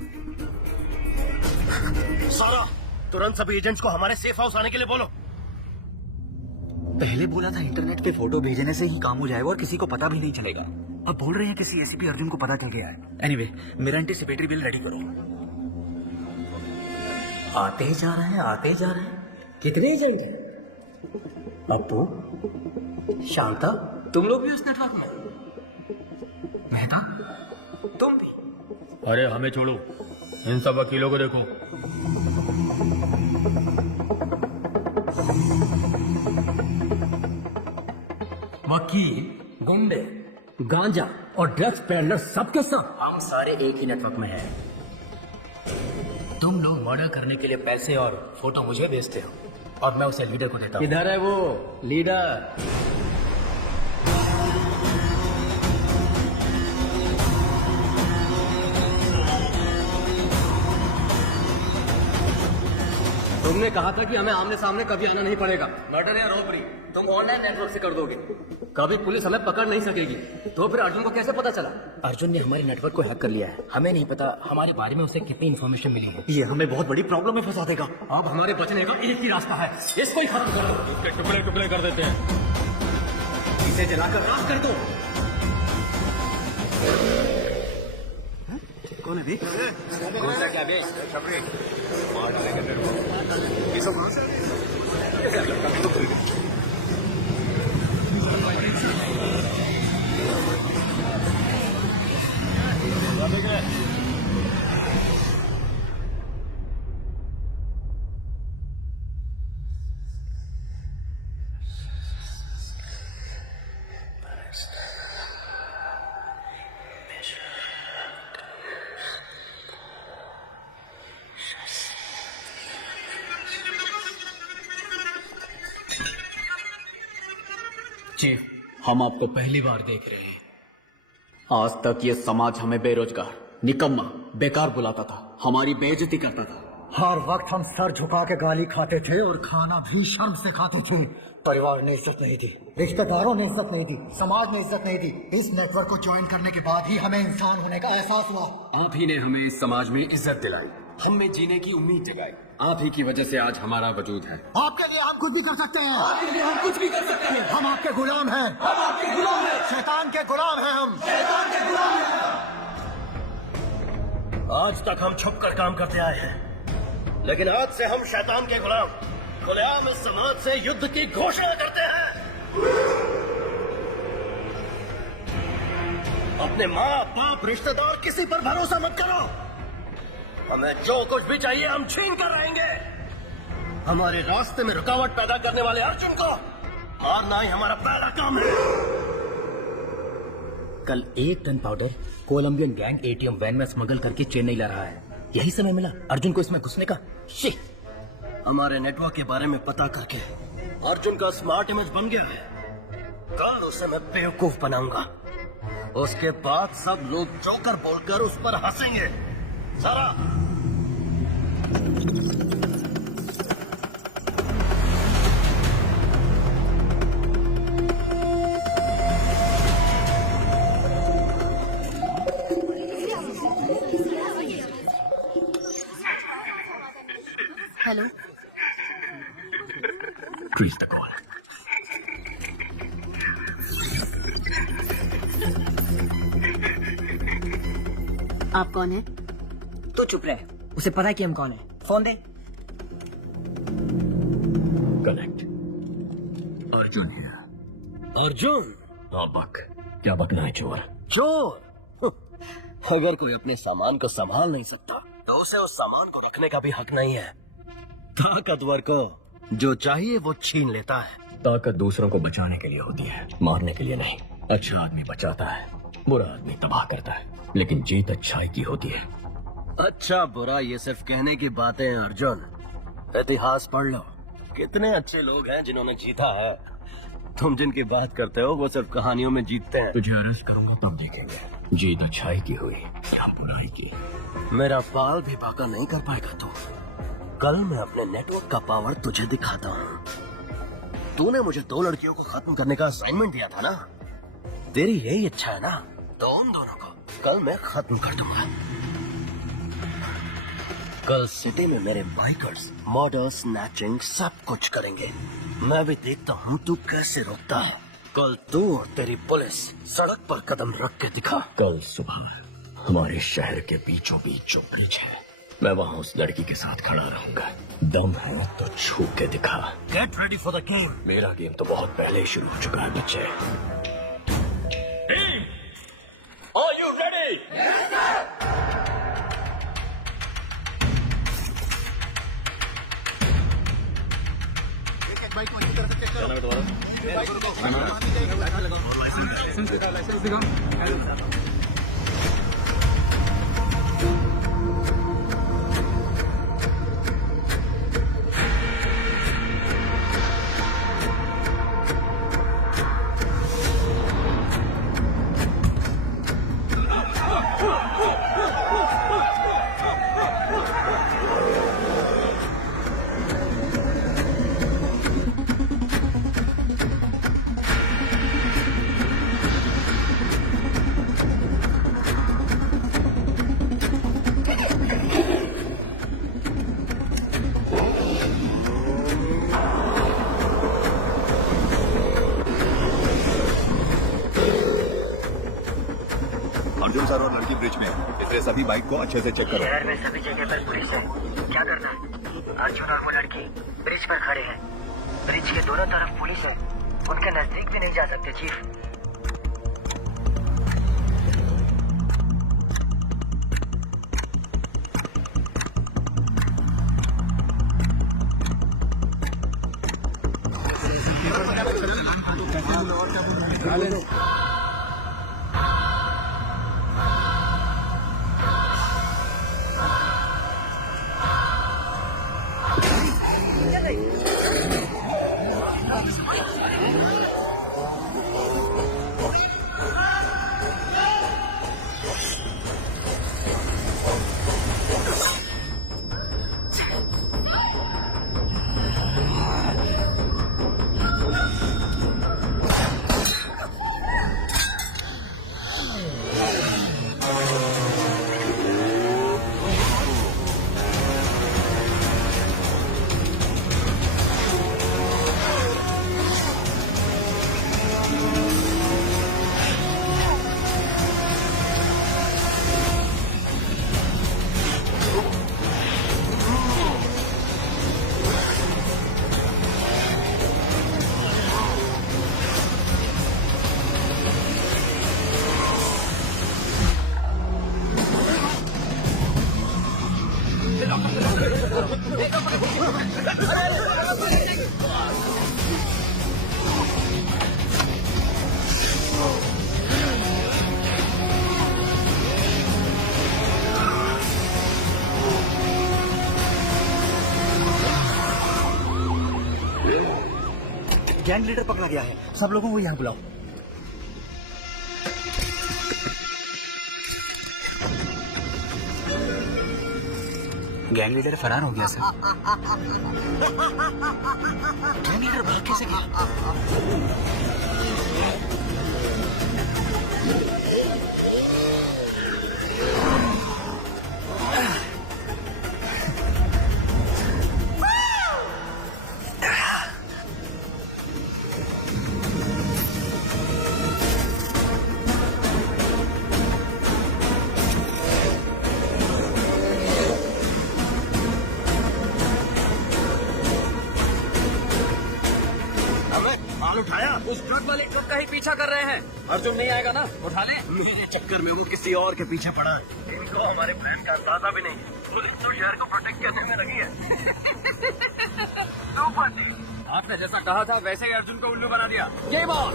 सारा, तुरंत सभी एजेंट्स को हमारे सेफ हाउस आने के लिए बोलो। पहले बोला था इंटरनेट पे फोटो भेजने से ही काम हो जाएगा और किसी को पता भी नहीं चलेगा। अब बोल रहे हैं किसी एसीपी अर्जुन को पता चल गया है। एनीवे, मेरा एंटीसिपेटरी बिल रेडी करो। आते जा रहे हैं। कितने एजेंट हैं? अप्पू, शांता, तुम लोग भी उस नेटवर्क में? मेहता, तुम भी? अरे हमें छोड़ो, इन सब वकीलों को देखो। वकील, गुंडे, गांजा और ड्रग्स पेडलर सबके सब हम सारे एक ही नेटवर्क में हैं। तुम लोग मर्डर करने के लिए पैसे और फोटो मुझे भेजते हो और मैं उसे लीडर को देता हूँ। किधर है वो लीडर? तुमने कहा था कि हमें आमने सामने कभी आना नहीं पड़ेगा। मर्डर या रॉबरी तुम ऑनलाइन नेटवर्क से कर दोगे, कभी पुलिस हमें पकड़ नहीं सकेगी। तो फिर अर्जुन को कैसे पता चला? अर्जुन ने हमारे नेटवर्क को हैक कर लिया है। हमें नहीं पता हमारे बारे में उसे कितनी इन्फॉर्मेशन मिली है। ये हमें बहुत बड़ी प्रॉब्लम में फंसा देगा। अब हमारे बचने का एक ही रास्ता है, इसको ही खत्म कर दो। इसके टुकड़े टुकड़े कर देते हैं। इसे जलाकर राख कर दो। कौन है भी? कौन सा क्या बे? मार डालेंगे तेरे को। ये सब कहाँ से? चीफ, हम आपको पहली बार देख रहे हैं। आज तक ये समाज हमें बेरोजगार, निकम्मा, बेकार बुलाता था, हमारी बेइज्जती करता था। हर वक्त हम सर झुका के गाली खाते थे और खाना भी शर्म से खाते थे। परिवार ने इज्जत नहीं दी, रिश्तेदारों ने इज्जत नहीं दी, समाज ने इज्जत नहीं दी। इस नेटवर्क को ज्वाइन करने के बाद ही हमें इंसान होने का एहसास हुआ। आप ही ने हमें इस समाज में इज्जत दिलाई, हमें जीने की उम्मीद जगाई। आप ही की वजह से आज हमारा वजूद है। आपके लिए हम कुछ भी कर सकते हैं। आपके लिए हम कुछ भी कर सकते हैं। हम आपके गुलाम हैं। हम आपके गुलाम हैं। शैतान के गुलाम हैं हम। शैतान के गुलाम हैं। आज तक हम छुप कर काम करते आए हैं, लेकिन आज से हम शैतान के गुलाम खुलेआम इस समाज से युद्ध की घोषणा करते हैं। अपने माँ बाप रिश्तेदार किसी पर भरोसा मत करो। हमें जो कुछ भी चाहिए हम छीन कर रहेंगे। हमारे रास्ते में रुकावट पैदा करने वाले अर्जुन को मारना ही हमारा पहला काम है। कल 1 ton powder Colombian gang ATM van में स्मगल करके चेन्नई ला रहा है। यही समय मिला अर्जुन को इसमें घुसने का। हमारे नेटवर्क के बारे में पता करके अर्जुन का स्मार्ट इमेज बन गया है। कल उसे मैं बेवकूफ बनाऊंगा। उसके बाद सब लोग जोकर बोलकर उस पर हंसेंगे। सारा हेलो, Treat the call. आप कौन है? तू चुप रहे, उसे पता है कि हम कौन है। फोन दे। कनेक्ट। अर्जुन है। अर्जुन? हाँ बक, क्या बकना है चोर? चोर? अगर कोई अपने सामान को संभाल नहीं सकता तो उसे उस सामान को रखने का भी हक नहीं है। ताकतवर को जो चाहिए वो छीन लेता है। ताकत दूसरों को बचाने के लिए होती है, मारने के लिए नहीं। अच्छा आदमी बचाता है, बुरा आदमी तबाह करता है, लेकिन जीत अच्छाई की होती है। अच्छा बुरा ये सिर्फ कहने की बातें हैं अर्जुन। इतिहास पढ़ लो, कितने अच्छे लोग हैं जिन्होंने जीता है। तुम जिनकी बात करते हो वो सिर्फ कहानियों में जीतते हैं। तुझे अरेस्ट करूंगा तब देखेंगे जीत अच्छाई की हुई या बुराई की। मेरा बाल भी बाका नहीं कर पाएगा तू। कल मैं अपने नेटवर्क का पावर तुझे दिखाता हूँ। तूने मुझे 2 लड़कियों को खत्म करने का असाइनमेंट दिया था ना, तेरी यही इच्छा है ना, तो उन दोनों को कल मैं खत्म कर दूंगा। कल सिटी में मेरे बाइकर्स मर्डर, स्नैचिंग सब कुछ करेंगे। मैं भी देखता हूँ तू कैसे रोकता है। कल तू और तेरी पुलिस सड़क पर कदम रख के दिखा। कल सुबह हमारे शहर के बीचों बीच जो ब्रिज है, मैं वहाँ उस लड़की के साथ खड़ा रहूंगा। दम है तो छू के दिखा। Get ready for the game. मेरा गेम तो बहुत पहले ही शुरू हो चुका है बच्चे। Are you ready? Yes, sir. Bike को इसी तरह से चेक करो। लाइसेंस दिखाओ। सभी बाइक को अच्छे से चेक करो। शहर में सभी जगह पर पुलिस है, क्या करना है? अर्जुन और वो लड़की ब्रिज पर खड़े हैं। ब्रिज के दोनों तरफ पुलिस है, उनके नजदीक भी नहीं जा सकते चीफ। गैंग लीडर पकड़ा गया है, सब लोगों को यहाँ बुलाओ। गैंग लीडर फरार हो गया सर। गैंग लीडर भाग कैसे गया? उठाया? उस ट्रक वाले ट्रक का ही पीछा कर रहे हैं। अर्जुन नहीं आएगा ना? उठा ले। ये चक्कर में वो किसी और के पीछे पड़ा है। इनको हमारे प्लान का अंदाजा भी नहीं। पुलिस तो शहर को प्रोटेक्ट करने में लगी है। आपने जैसा कहा था वैसे ही अर्जुन को उल्लू बना दिया। ये बात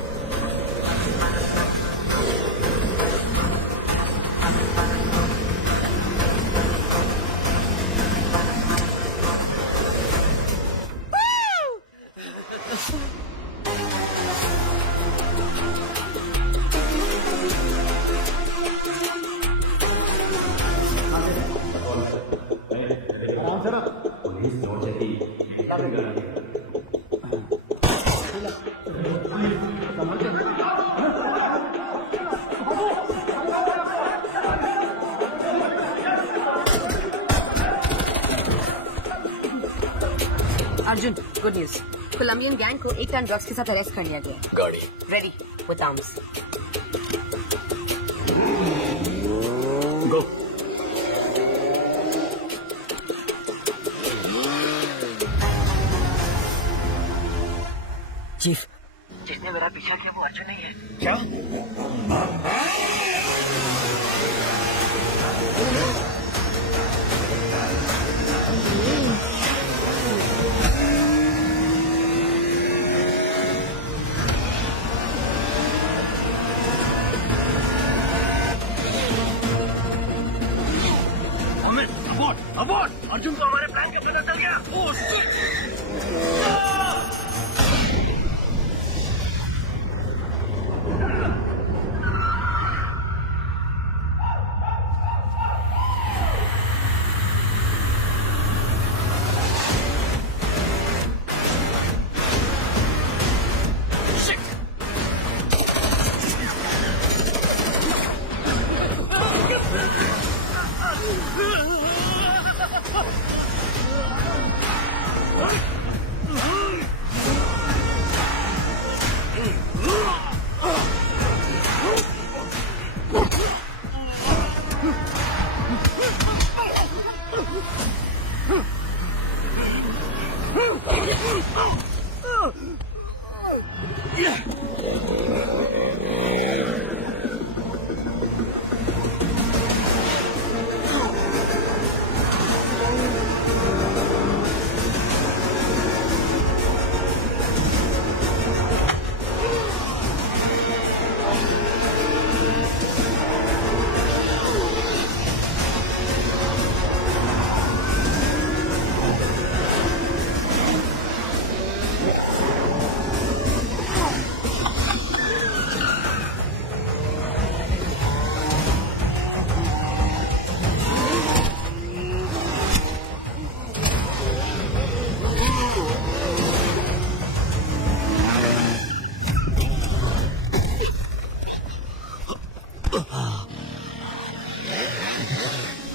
Arjun, good news. Colombian gang को 1 टन ड्रग्स के साथ अरेस्ट कर लिया गया है। गाड़ी ready with arms. Go. Chief, जिसने मेरा पीछा किया वो अर्जुन नहीं है। क्या? अबॉर्ड! अर्जुन को हमारे प्लान का पता चल गया। Oh shit!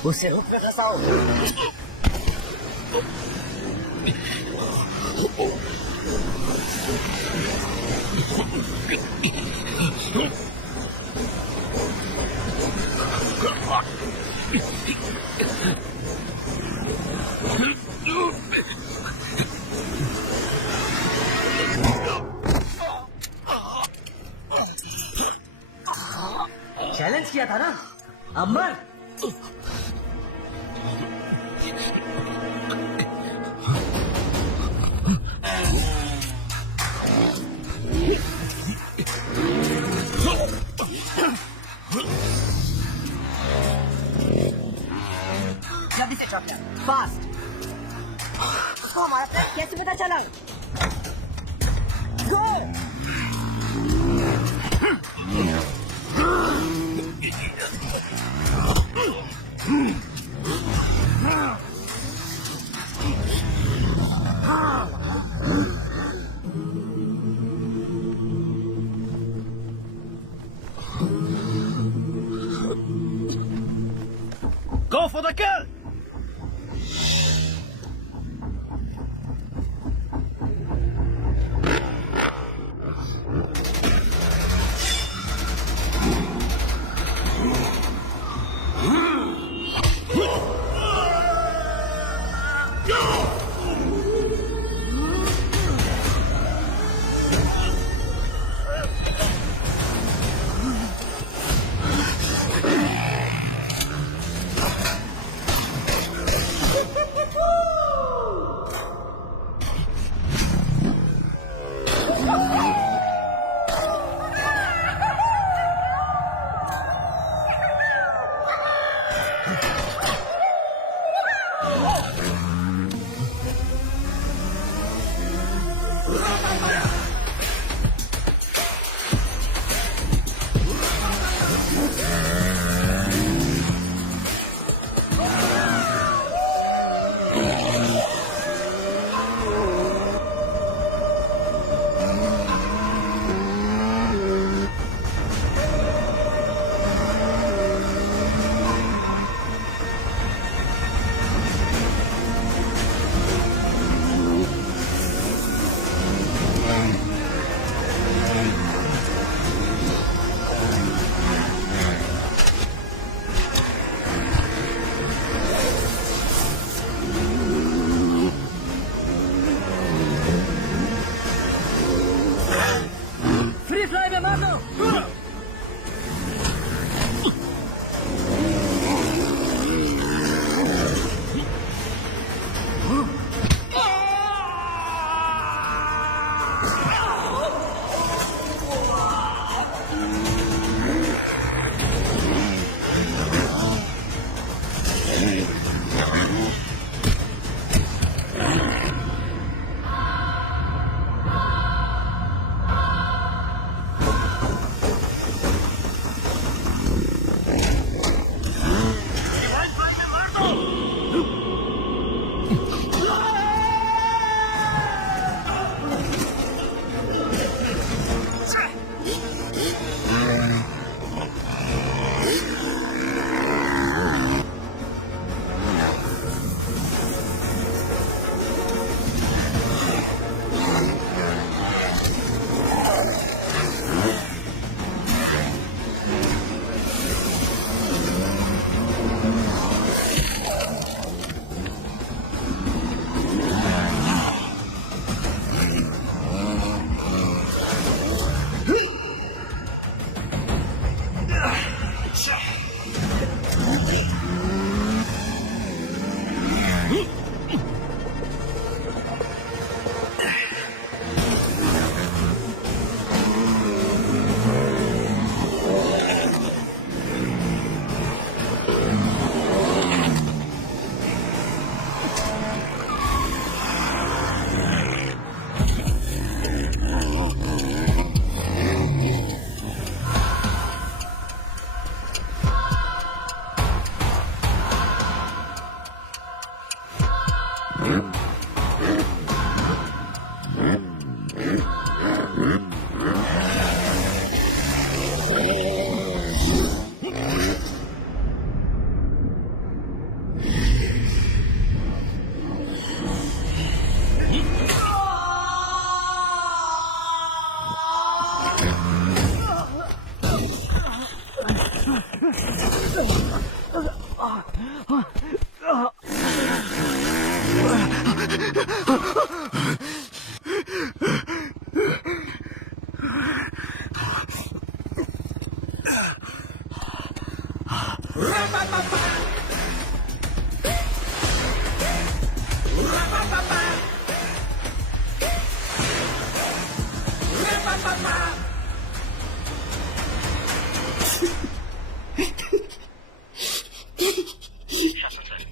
उसे हुक में फंसाओ। चैलेंज किया था ना, अमर। जल्दी से चौक फास्ट। उसको हमारा प्लान कैसे पता चला? गो। Go for the kill!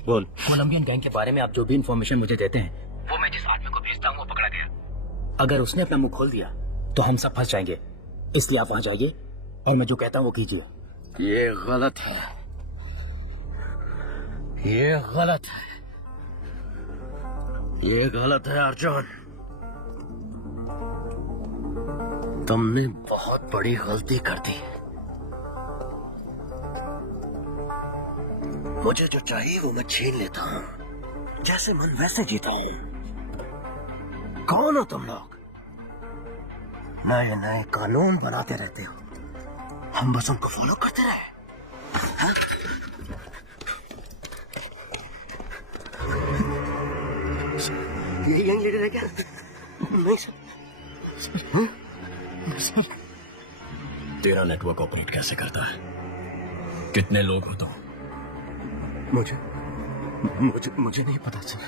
बोल। कोलंबियन गैंग के बारे में आप जो भी इंफॉर्मेशन मुझे देते हैं वो मैं जिस आदमी को भेजता हूँ वो पकड़ा गया। अगर उसने अपना मुंह खोल दिया तो हम सब फंस जाएंगे, इसलिए आप वहां जाइए और मैं जो कहता हूँ वो कीजिए। ये गलत है, ये गलत है, ये गलत है अर्जुन। तुमने बहुत बड़ी गलती कर दी। मुझे जो चाहिए वो मैं छीन लेता हूँ, जैसे मन वैसे जीता हूँ। कौन हो तुम लोग? नए नए कानून बनाते रहते हो, हम बस उनको फॉलो करते रहे। हाँ? यही गैंग लीडर है क्या? नहीं सर। सर, तेरा नेटवर्क ऑपरेट कैसे करता है? कितने लोग हो तुम? मुझे मुझे मुझे नहीं पता सर।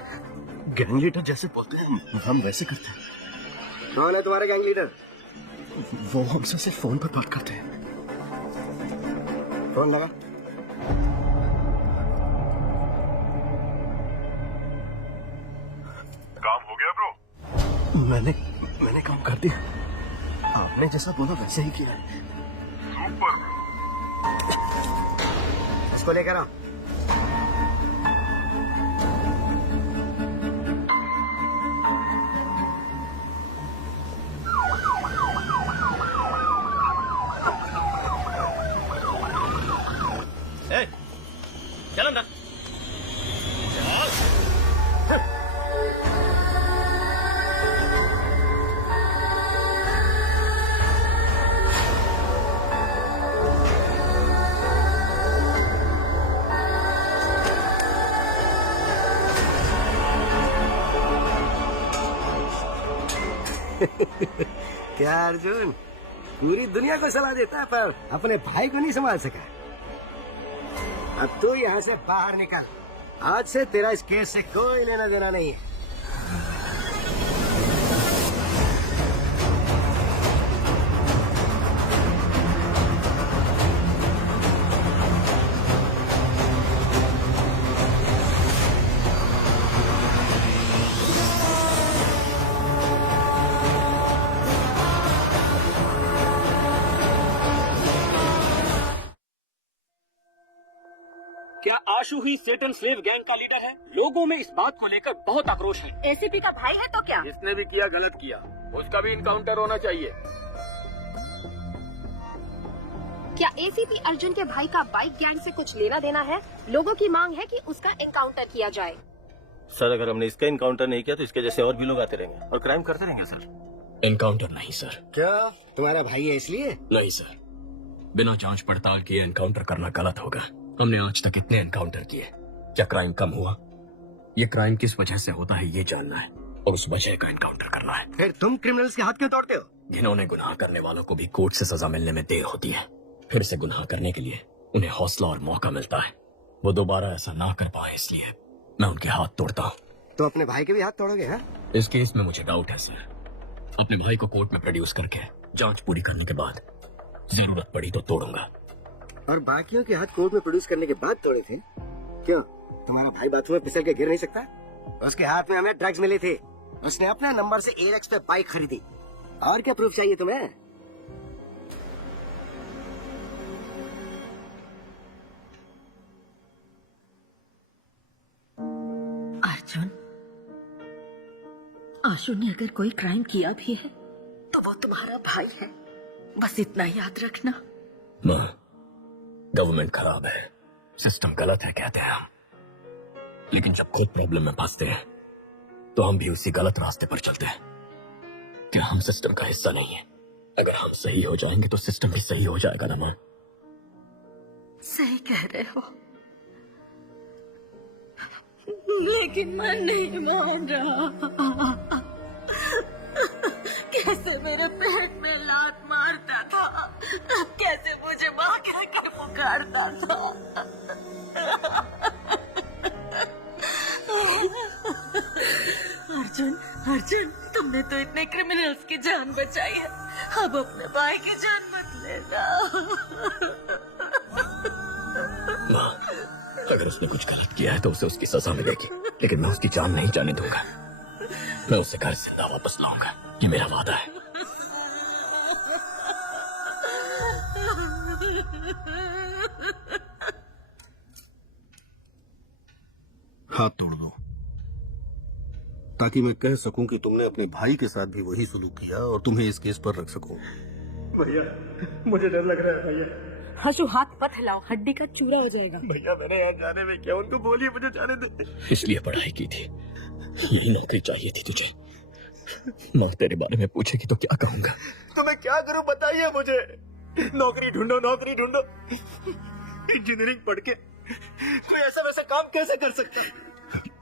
गैंग लीडर जैसे बोलते हैं हम वैसे करते हैं। कौन है तुम्हारा गैंग लीडर? वो हमसे सिर्फ फोन पर बात करते हैं। फोन लगा। काम हो गया ब्रो? मैंने काम कर दिया। आपने जैसा बोला वैसे ही किया है। सुपर। इसको लेकर आओ। चलो ना। क्या अर्जुन, पूरी दुनिया को सलाह देता है पर अपने भाई को नहीं संभाल सका। अब तू यहाँ से बाहर निकल। आज से तेरा इस केस से कोई लेना देना नहीं है। क्या आशु ही सेटन स्लेव गैंग का लीडर है? लोगों में इस बात को लेकर बहुत आक्रोश है। एसीपी का भाई है तो क्या? जिसने भी किया गलत किया, उसका भी इनकाउंटर होना चाहिए। क्या एसीपी अर्जुन के भाई का बाइक गैंग से कुछ लेना देना है? लोगों की मांग है कि उसका एनकाउंटर किया जाए। सर, अगर हमने इसका इनकाउंटर नहीं किया तो इसके जैसे और भी लोग आते रहेंगे और क्राइम करते रहेंगे सर। एनकाउंटर नहीं सर। क्या तुम्हारा भाई है इसलिए? नहीं सर, बिना जांच पड़ताल किए एनकाउंटर करना गलत होगा। हमने आज तक इतने एनकाउंटर किए, क्या क्राइम कम हुआ? ये क्राइम किस वजह से होता है ये जानना है और उस वजह का एनकाउंटर करना है। फिर तुम क्रिमिनल्स के हाथ क्यों तोड़ते हो? जिन्होंने गुनाह करने वालों को भी कोर्ट से सजा मिलने में देर होती है, फिर से गुनाह करने के लिए उन्हें हौसला और मौका मिलता है। वो दोबारा ऐसा ना कर पाए इसलिए मैं उनके हाथ तोड़ता हूँ। तो अपने भाई के भी हाथ तोड़ोगे? हाँ, इस केस में मुझे डाउट है सर। अपने भाई को कोर्ट में प्रोड्यूस करके जांच पूरी करने के बाद जरूरत पड़ी तो तोड़ूंगा। और बाकियों के हाथ कोर्ट में प्रोड्यूस करने के बाद तोड़े थे? क्यों, तुम्हारा भाई बाथरूम में फिसल के गिर नहीं सकता? उसके हाथ में हमें ड्रग्स मिले थे, उसने अपने नंबर से एलेक्स पे बाइक खरीदी। और क्या प्रूफ चाहिए तुम्हें? अर्जुन, आशु ने अगर कोई क्राइम किया भी है तो वो तुम्हारा भाई है, बस इतना याद रखना। माँ, गवर्नमेंट खराब है, सिस्टम गलत है कहते हैं हम, लेकिन जब खुद प्रॉब्लम में फंसते हैं तो हम भी उसी गलत रास्ते पर चलते हैं। क्या हम सिस्टम का हिस्सा नहीं है? अगर हम सही हो जाएंगे तो सिस्टम भी सही हो जाएगा ना माँ? सही कह रहे हो, लेकिन मैं नहीं मान रहा। कैसे मेरे पेट में लात मारता था, कैसे मुझे माँ कहकर पुकारता था। अर्जुन, अर्जुन, तुमने तो इतने क्रिमिनल्स की जान बचाई है, अब अपने भाई की जान मत लेना। माँ, अगर उसने कुछ गलत किया है तो उसे उसकी सजा मिलेगी, लेकिन मैं उसकी जान नहीं जाने दूंगा। मैं उसे घर जिंदा वापस लाऊंगा, ये मेरा वादा है। हाथ तोड़ दो ताकि मैं कह सकूं कि तुमने अपने भाई के साथ भी वही सलूक किया और तुम्हें इस केस पर रख सकूं। भैया, मुझे डर लग रहा है भैया। हशु, हाथ मत हिलाओ, हड्डी का चूरा हो जाएगा। भैया, मैंने यहाँ जाने में क्या, उनको बोलिए मुझे जाने दे। इसलिए पढ़ाई की थी, यही नौकरी चाहिए थी तुझे। माँ तेरे बारे में पूछेगी तो क्या कहूंगा? तो मैं क्या करूं बताइए मुझे। नौकरी ढूंढो, नौकरी ढूंढो। इंजीनियरिंग पढ़ के कोई ऐसा वैसा काम कैसे कर सकता?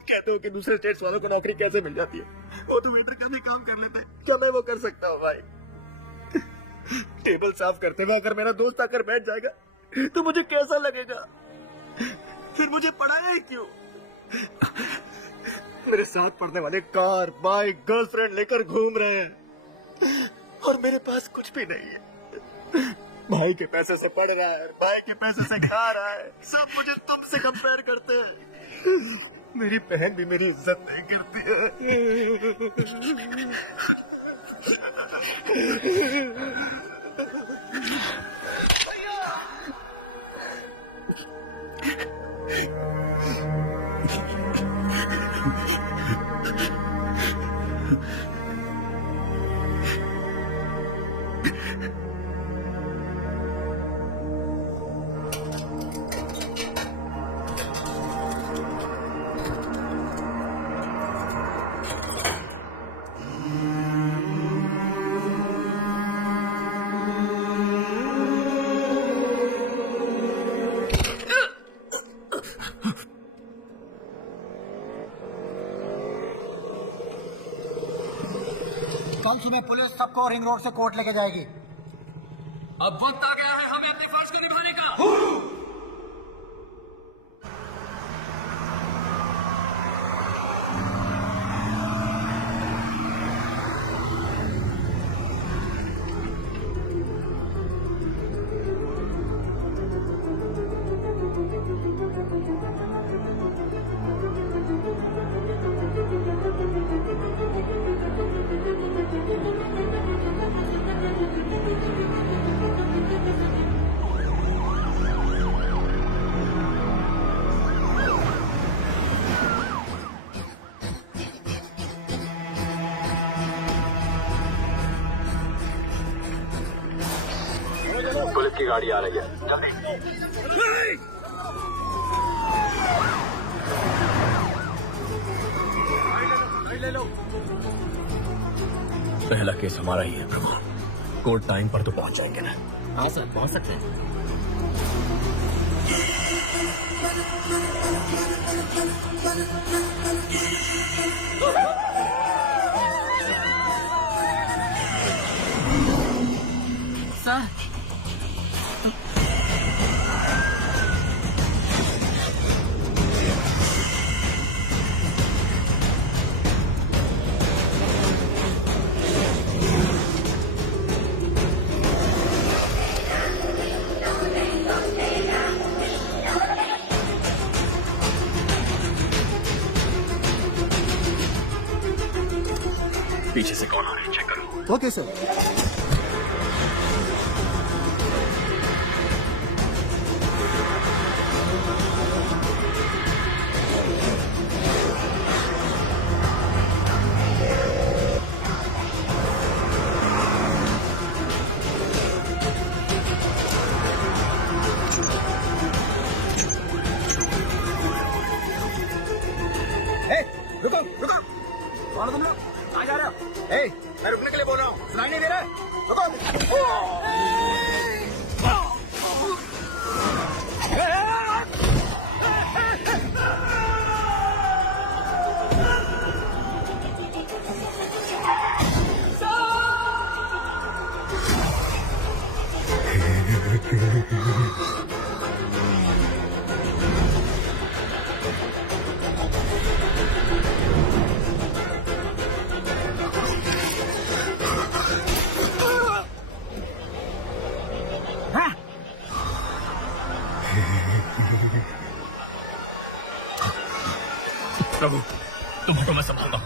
कहते हो कि दूसरे स्टेट्स वालों को नौकरी कैसे मिल जाती है, वो तो वेटर का भी काम कर लेते हैं, क्या मैं वो कर सकता हूँ भाई? टेबल साफ करते हुए अगर मेरा दोस्त आकर बैठ जाएगा तो मुझे कैसा लगेगा? फिर मुझे पढ़ाया ही क्यों? मेरे साथ पढ़ने वाले कार, बाइक, गर्लफ्रेंड लेकर घूम रहे हैं और मेरे पास कुछ भी नहीं है। भाई के पैसे से पढ़ रहा है, भाई के पैसे से खा रहा है, सब मुझे तुमसे कंपेयर करते हैं। मेरी बहन भी मेरी इज्जत नहीं करती है। कल सुबह पुलिस सबको रिंग रोड से कोर्ट लेके जाएगी। अब वक्त आ गया है हमें अपने फर्ज को निभाने का। पुलिस की गाड़ी आ रही है, जल्दी। पहला केस हमारा ही है प्रभु, कोर्ट टाइम पर तो पहुंच जाएंगे ना? हाँ सर, पहुंच सकते हैं। सर, पीछे से कौन आ रहा है चेक करो। Okay sir. रुको रुको, कौन हो तुम लोग? कहाँ जा रहे हो? ए, मैं रुकने के लिए बोल रहा हूँ, सुनाई नहीं दे रहा? रुको। प्रभु तुम हटो, मैं संभालता हूँ।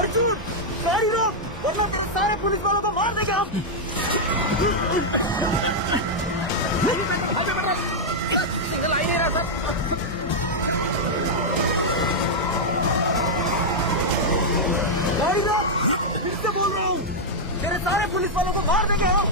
अर्जुन, गाड़ी रोक, वरना तेरे सारे पुलिस वालों को मार देंगे हम। सिग्नल आ ही नहीं रहा सर। गाड़ी रोक, फिर से बोल रहा हूँ, तेरे सारे पुलिस वालों को मार देंगे हम।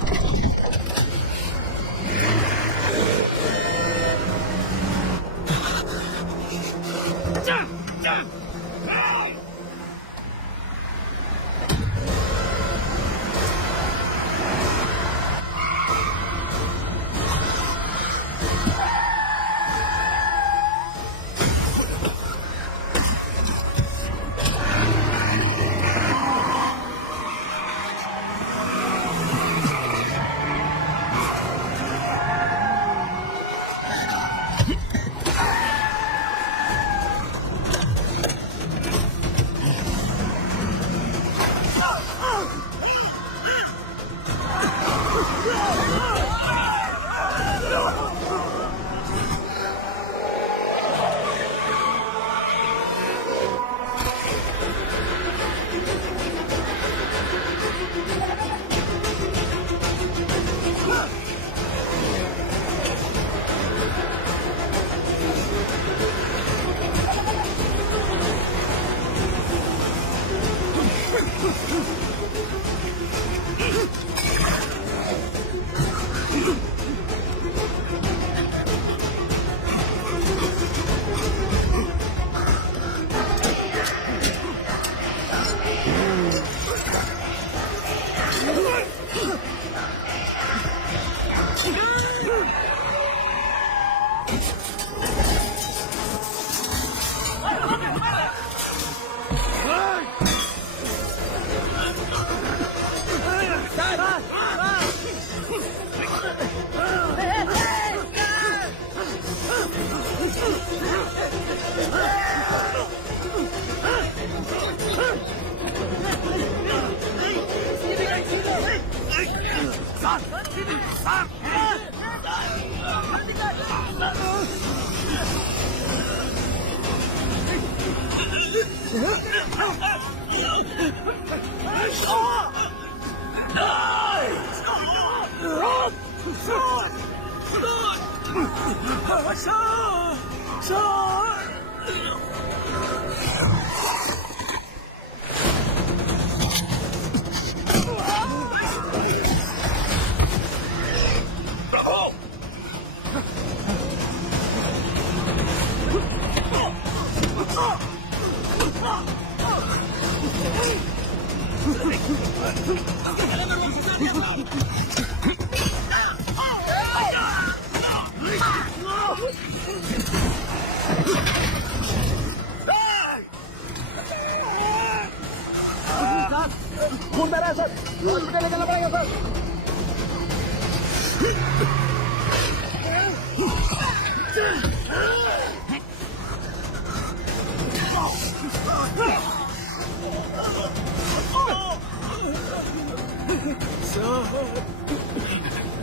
खून बह रहा है सर, हॉस्पिटल ले जाना पड़ेगा सर।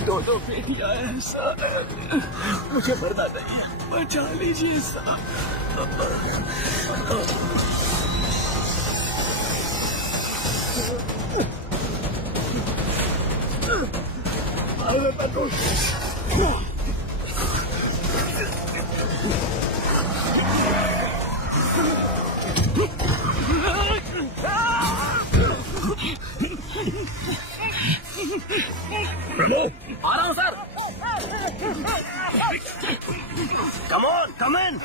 दोनों बेटियां हैं साहब, मुझे मरना नहीं है, बचा लीजिए साहब। आ रहा हूँ सर। कम ऑन, कम इन।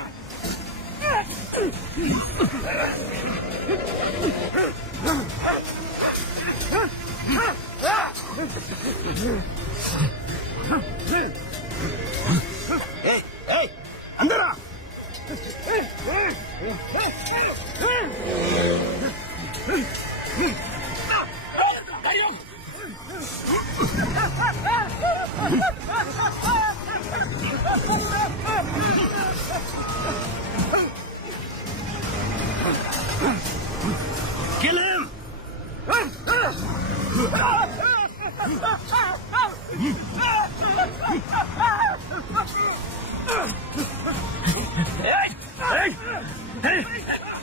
अंदर आ। Kill him!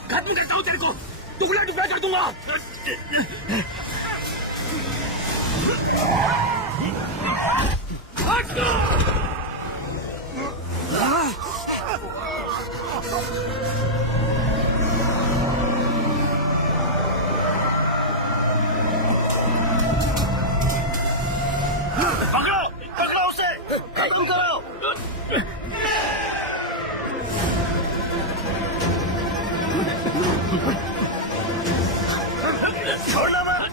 खत्म करता हूँ तेरे को, टुकड़ा टुकड़ा कर दूंगा। पकड़ो, पकड़ो उसे, खत्म करो। छोड़ना मत।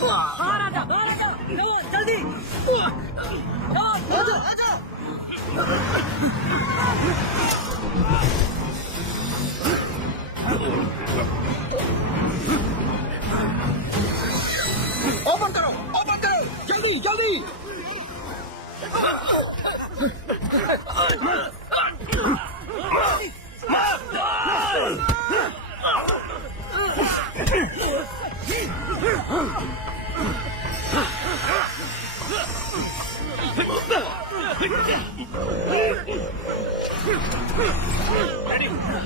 बाहर आजा, जल्दी। आजा, आजा। ओपन करो, जल्दी जल्दी।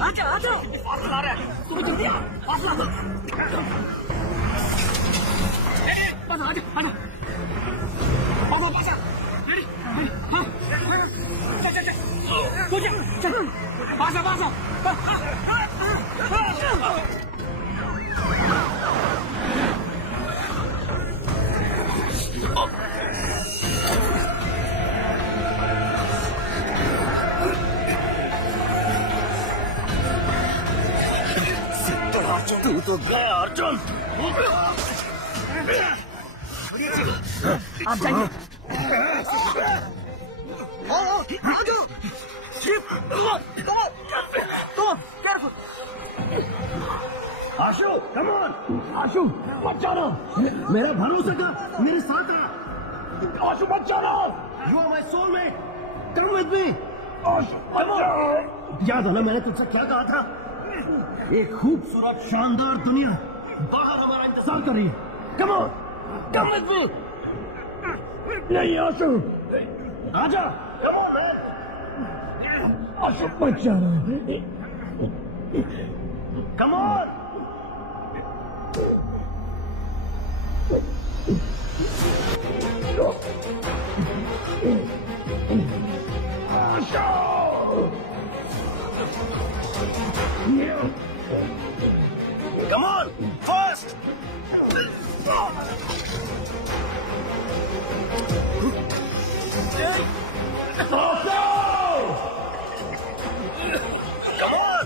आजा आजा, फासला आ रहा है, तुम्हें जल्दी आ, फासला। आजा आजा आजा, आओ पासा, रेडी, हाँ, चल चल चल, तू चल, पासा पासा। तू तो गया अर्जुन। आप जाइए। आशु, कम ऑन, आशु, मत जाना, मेरा भरोसा कर, मेरे साथ आ, आशु मत जाना, you are my soulmate, come with me, Ashu मत जाना। याद है ना मैंने तुझसे क्या कहा था? एक खूबसूरत शानदार दुनिया बाहर हमारा इंतजार कर रही है, कम ऑन, कम विद मी। नहीं आशु, आजा, कम ऑन मैन, आशु मत जाना, come on. Come on, fast! Oh no! Come on!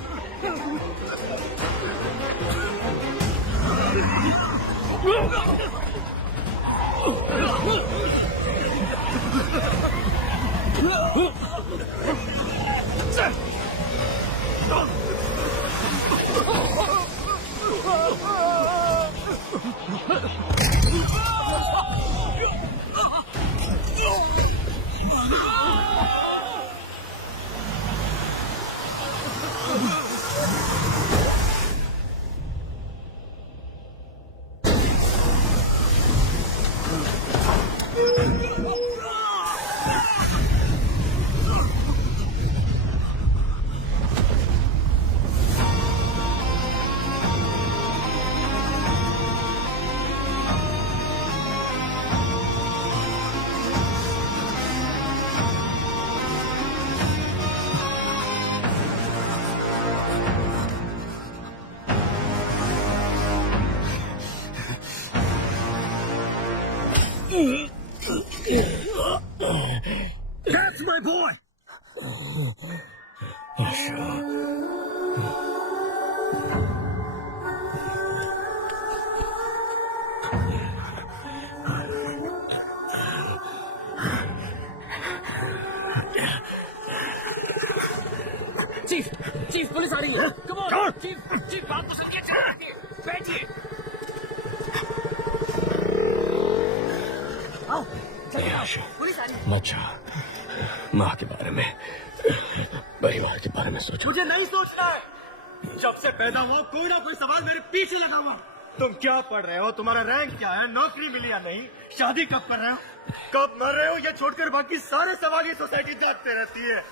That's my boy. Chief chief police आ रही है। कम ऑन चीफ चीफ बात तो सुनिए, चलिए बैठिए। पुलिस आ रही है। मत चाह, माँ के बारे में, परिवार के बारे में सोचो। मुझे नहीं सोचना है। जब से पैदा हुआ कोई ना कोई सवाल मेरे पीछे लगा हुआ। तुम क्या पढ़ रहे हो, तुम्हारा रैंक क्या है, नौकरी मिली या नहीं, शादी कब कर रहे हो, कब मर रहे हो, ये छोड़कर बाकी सारे सवाल ये सोसाइटी जागते रहती है।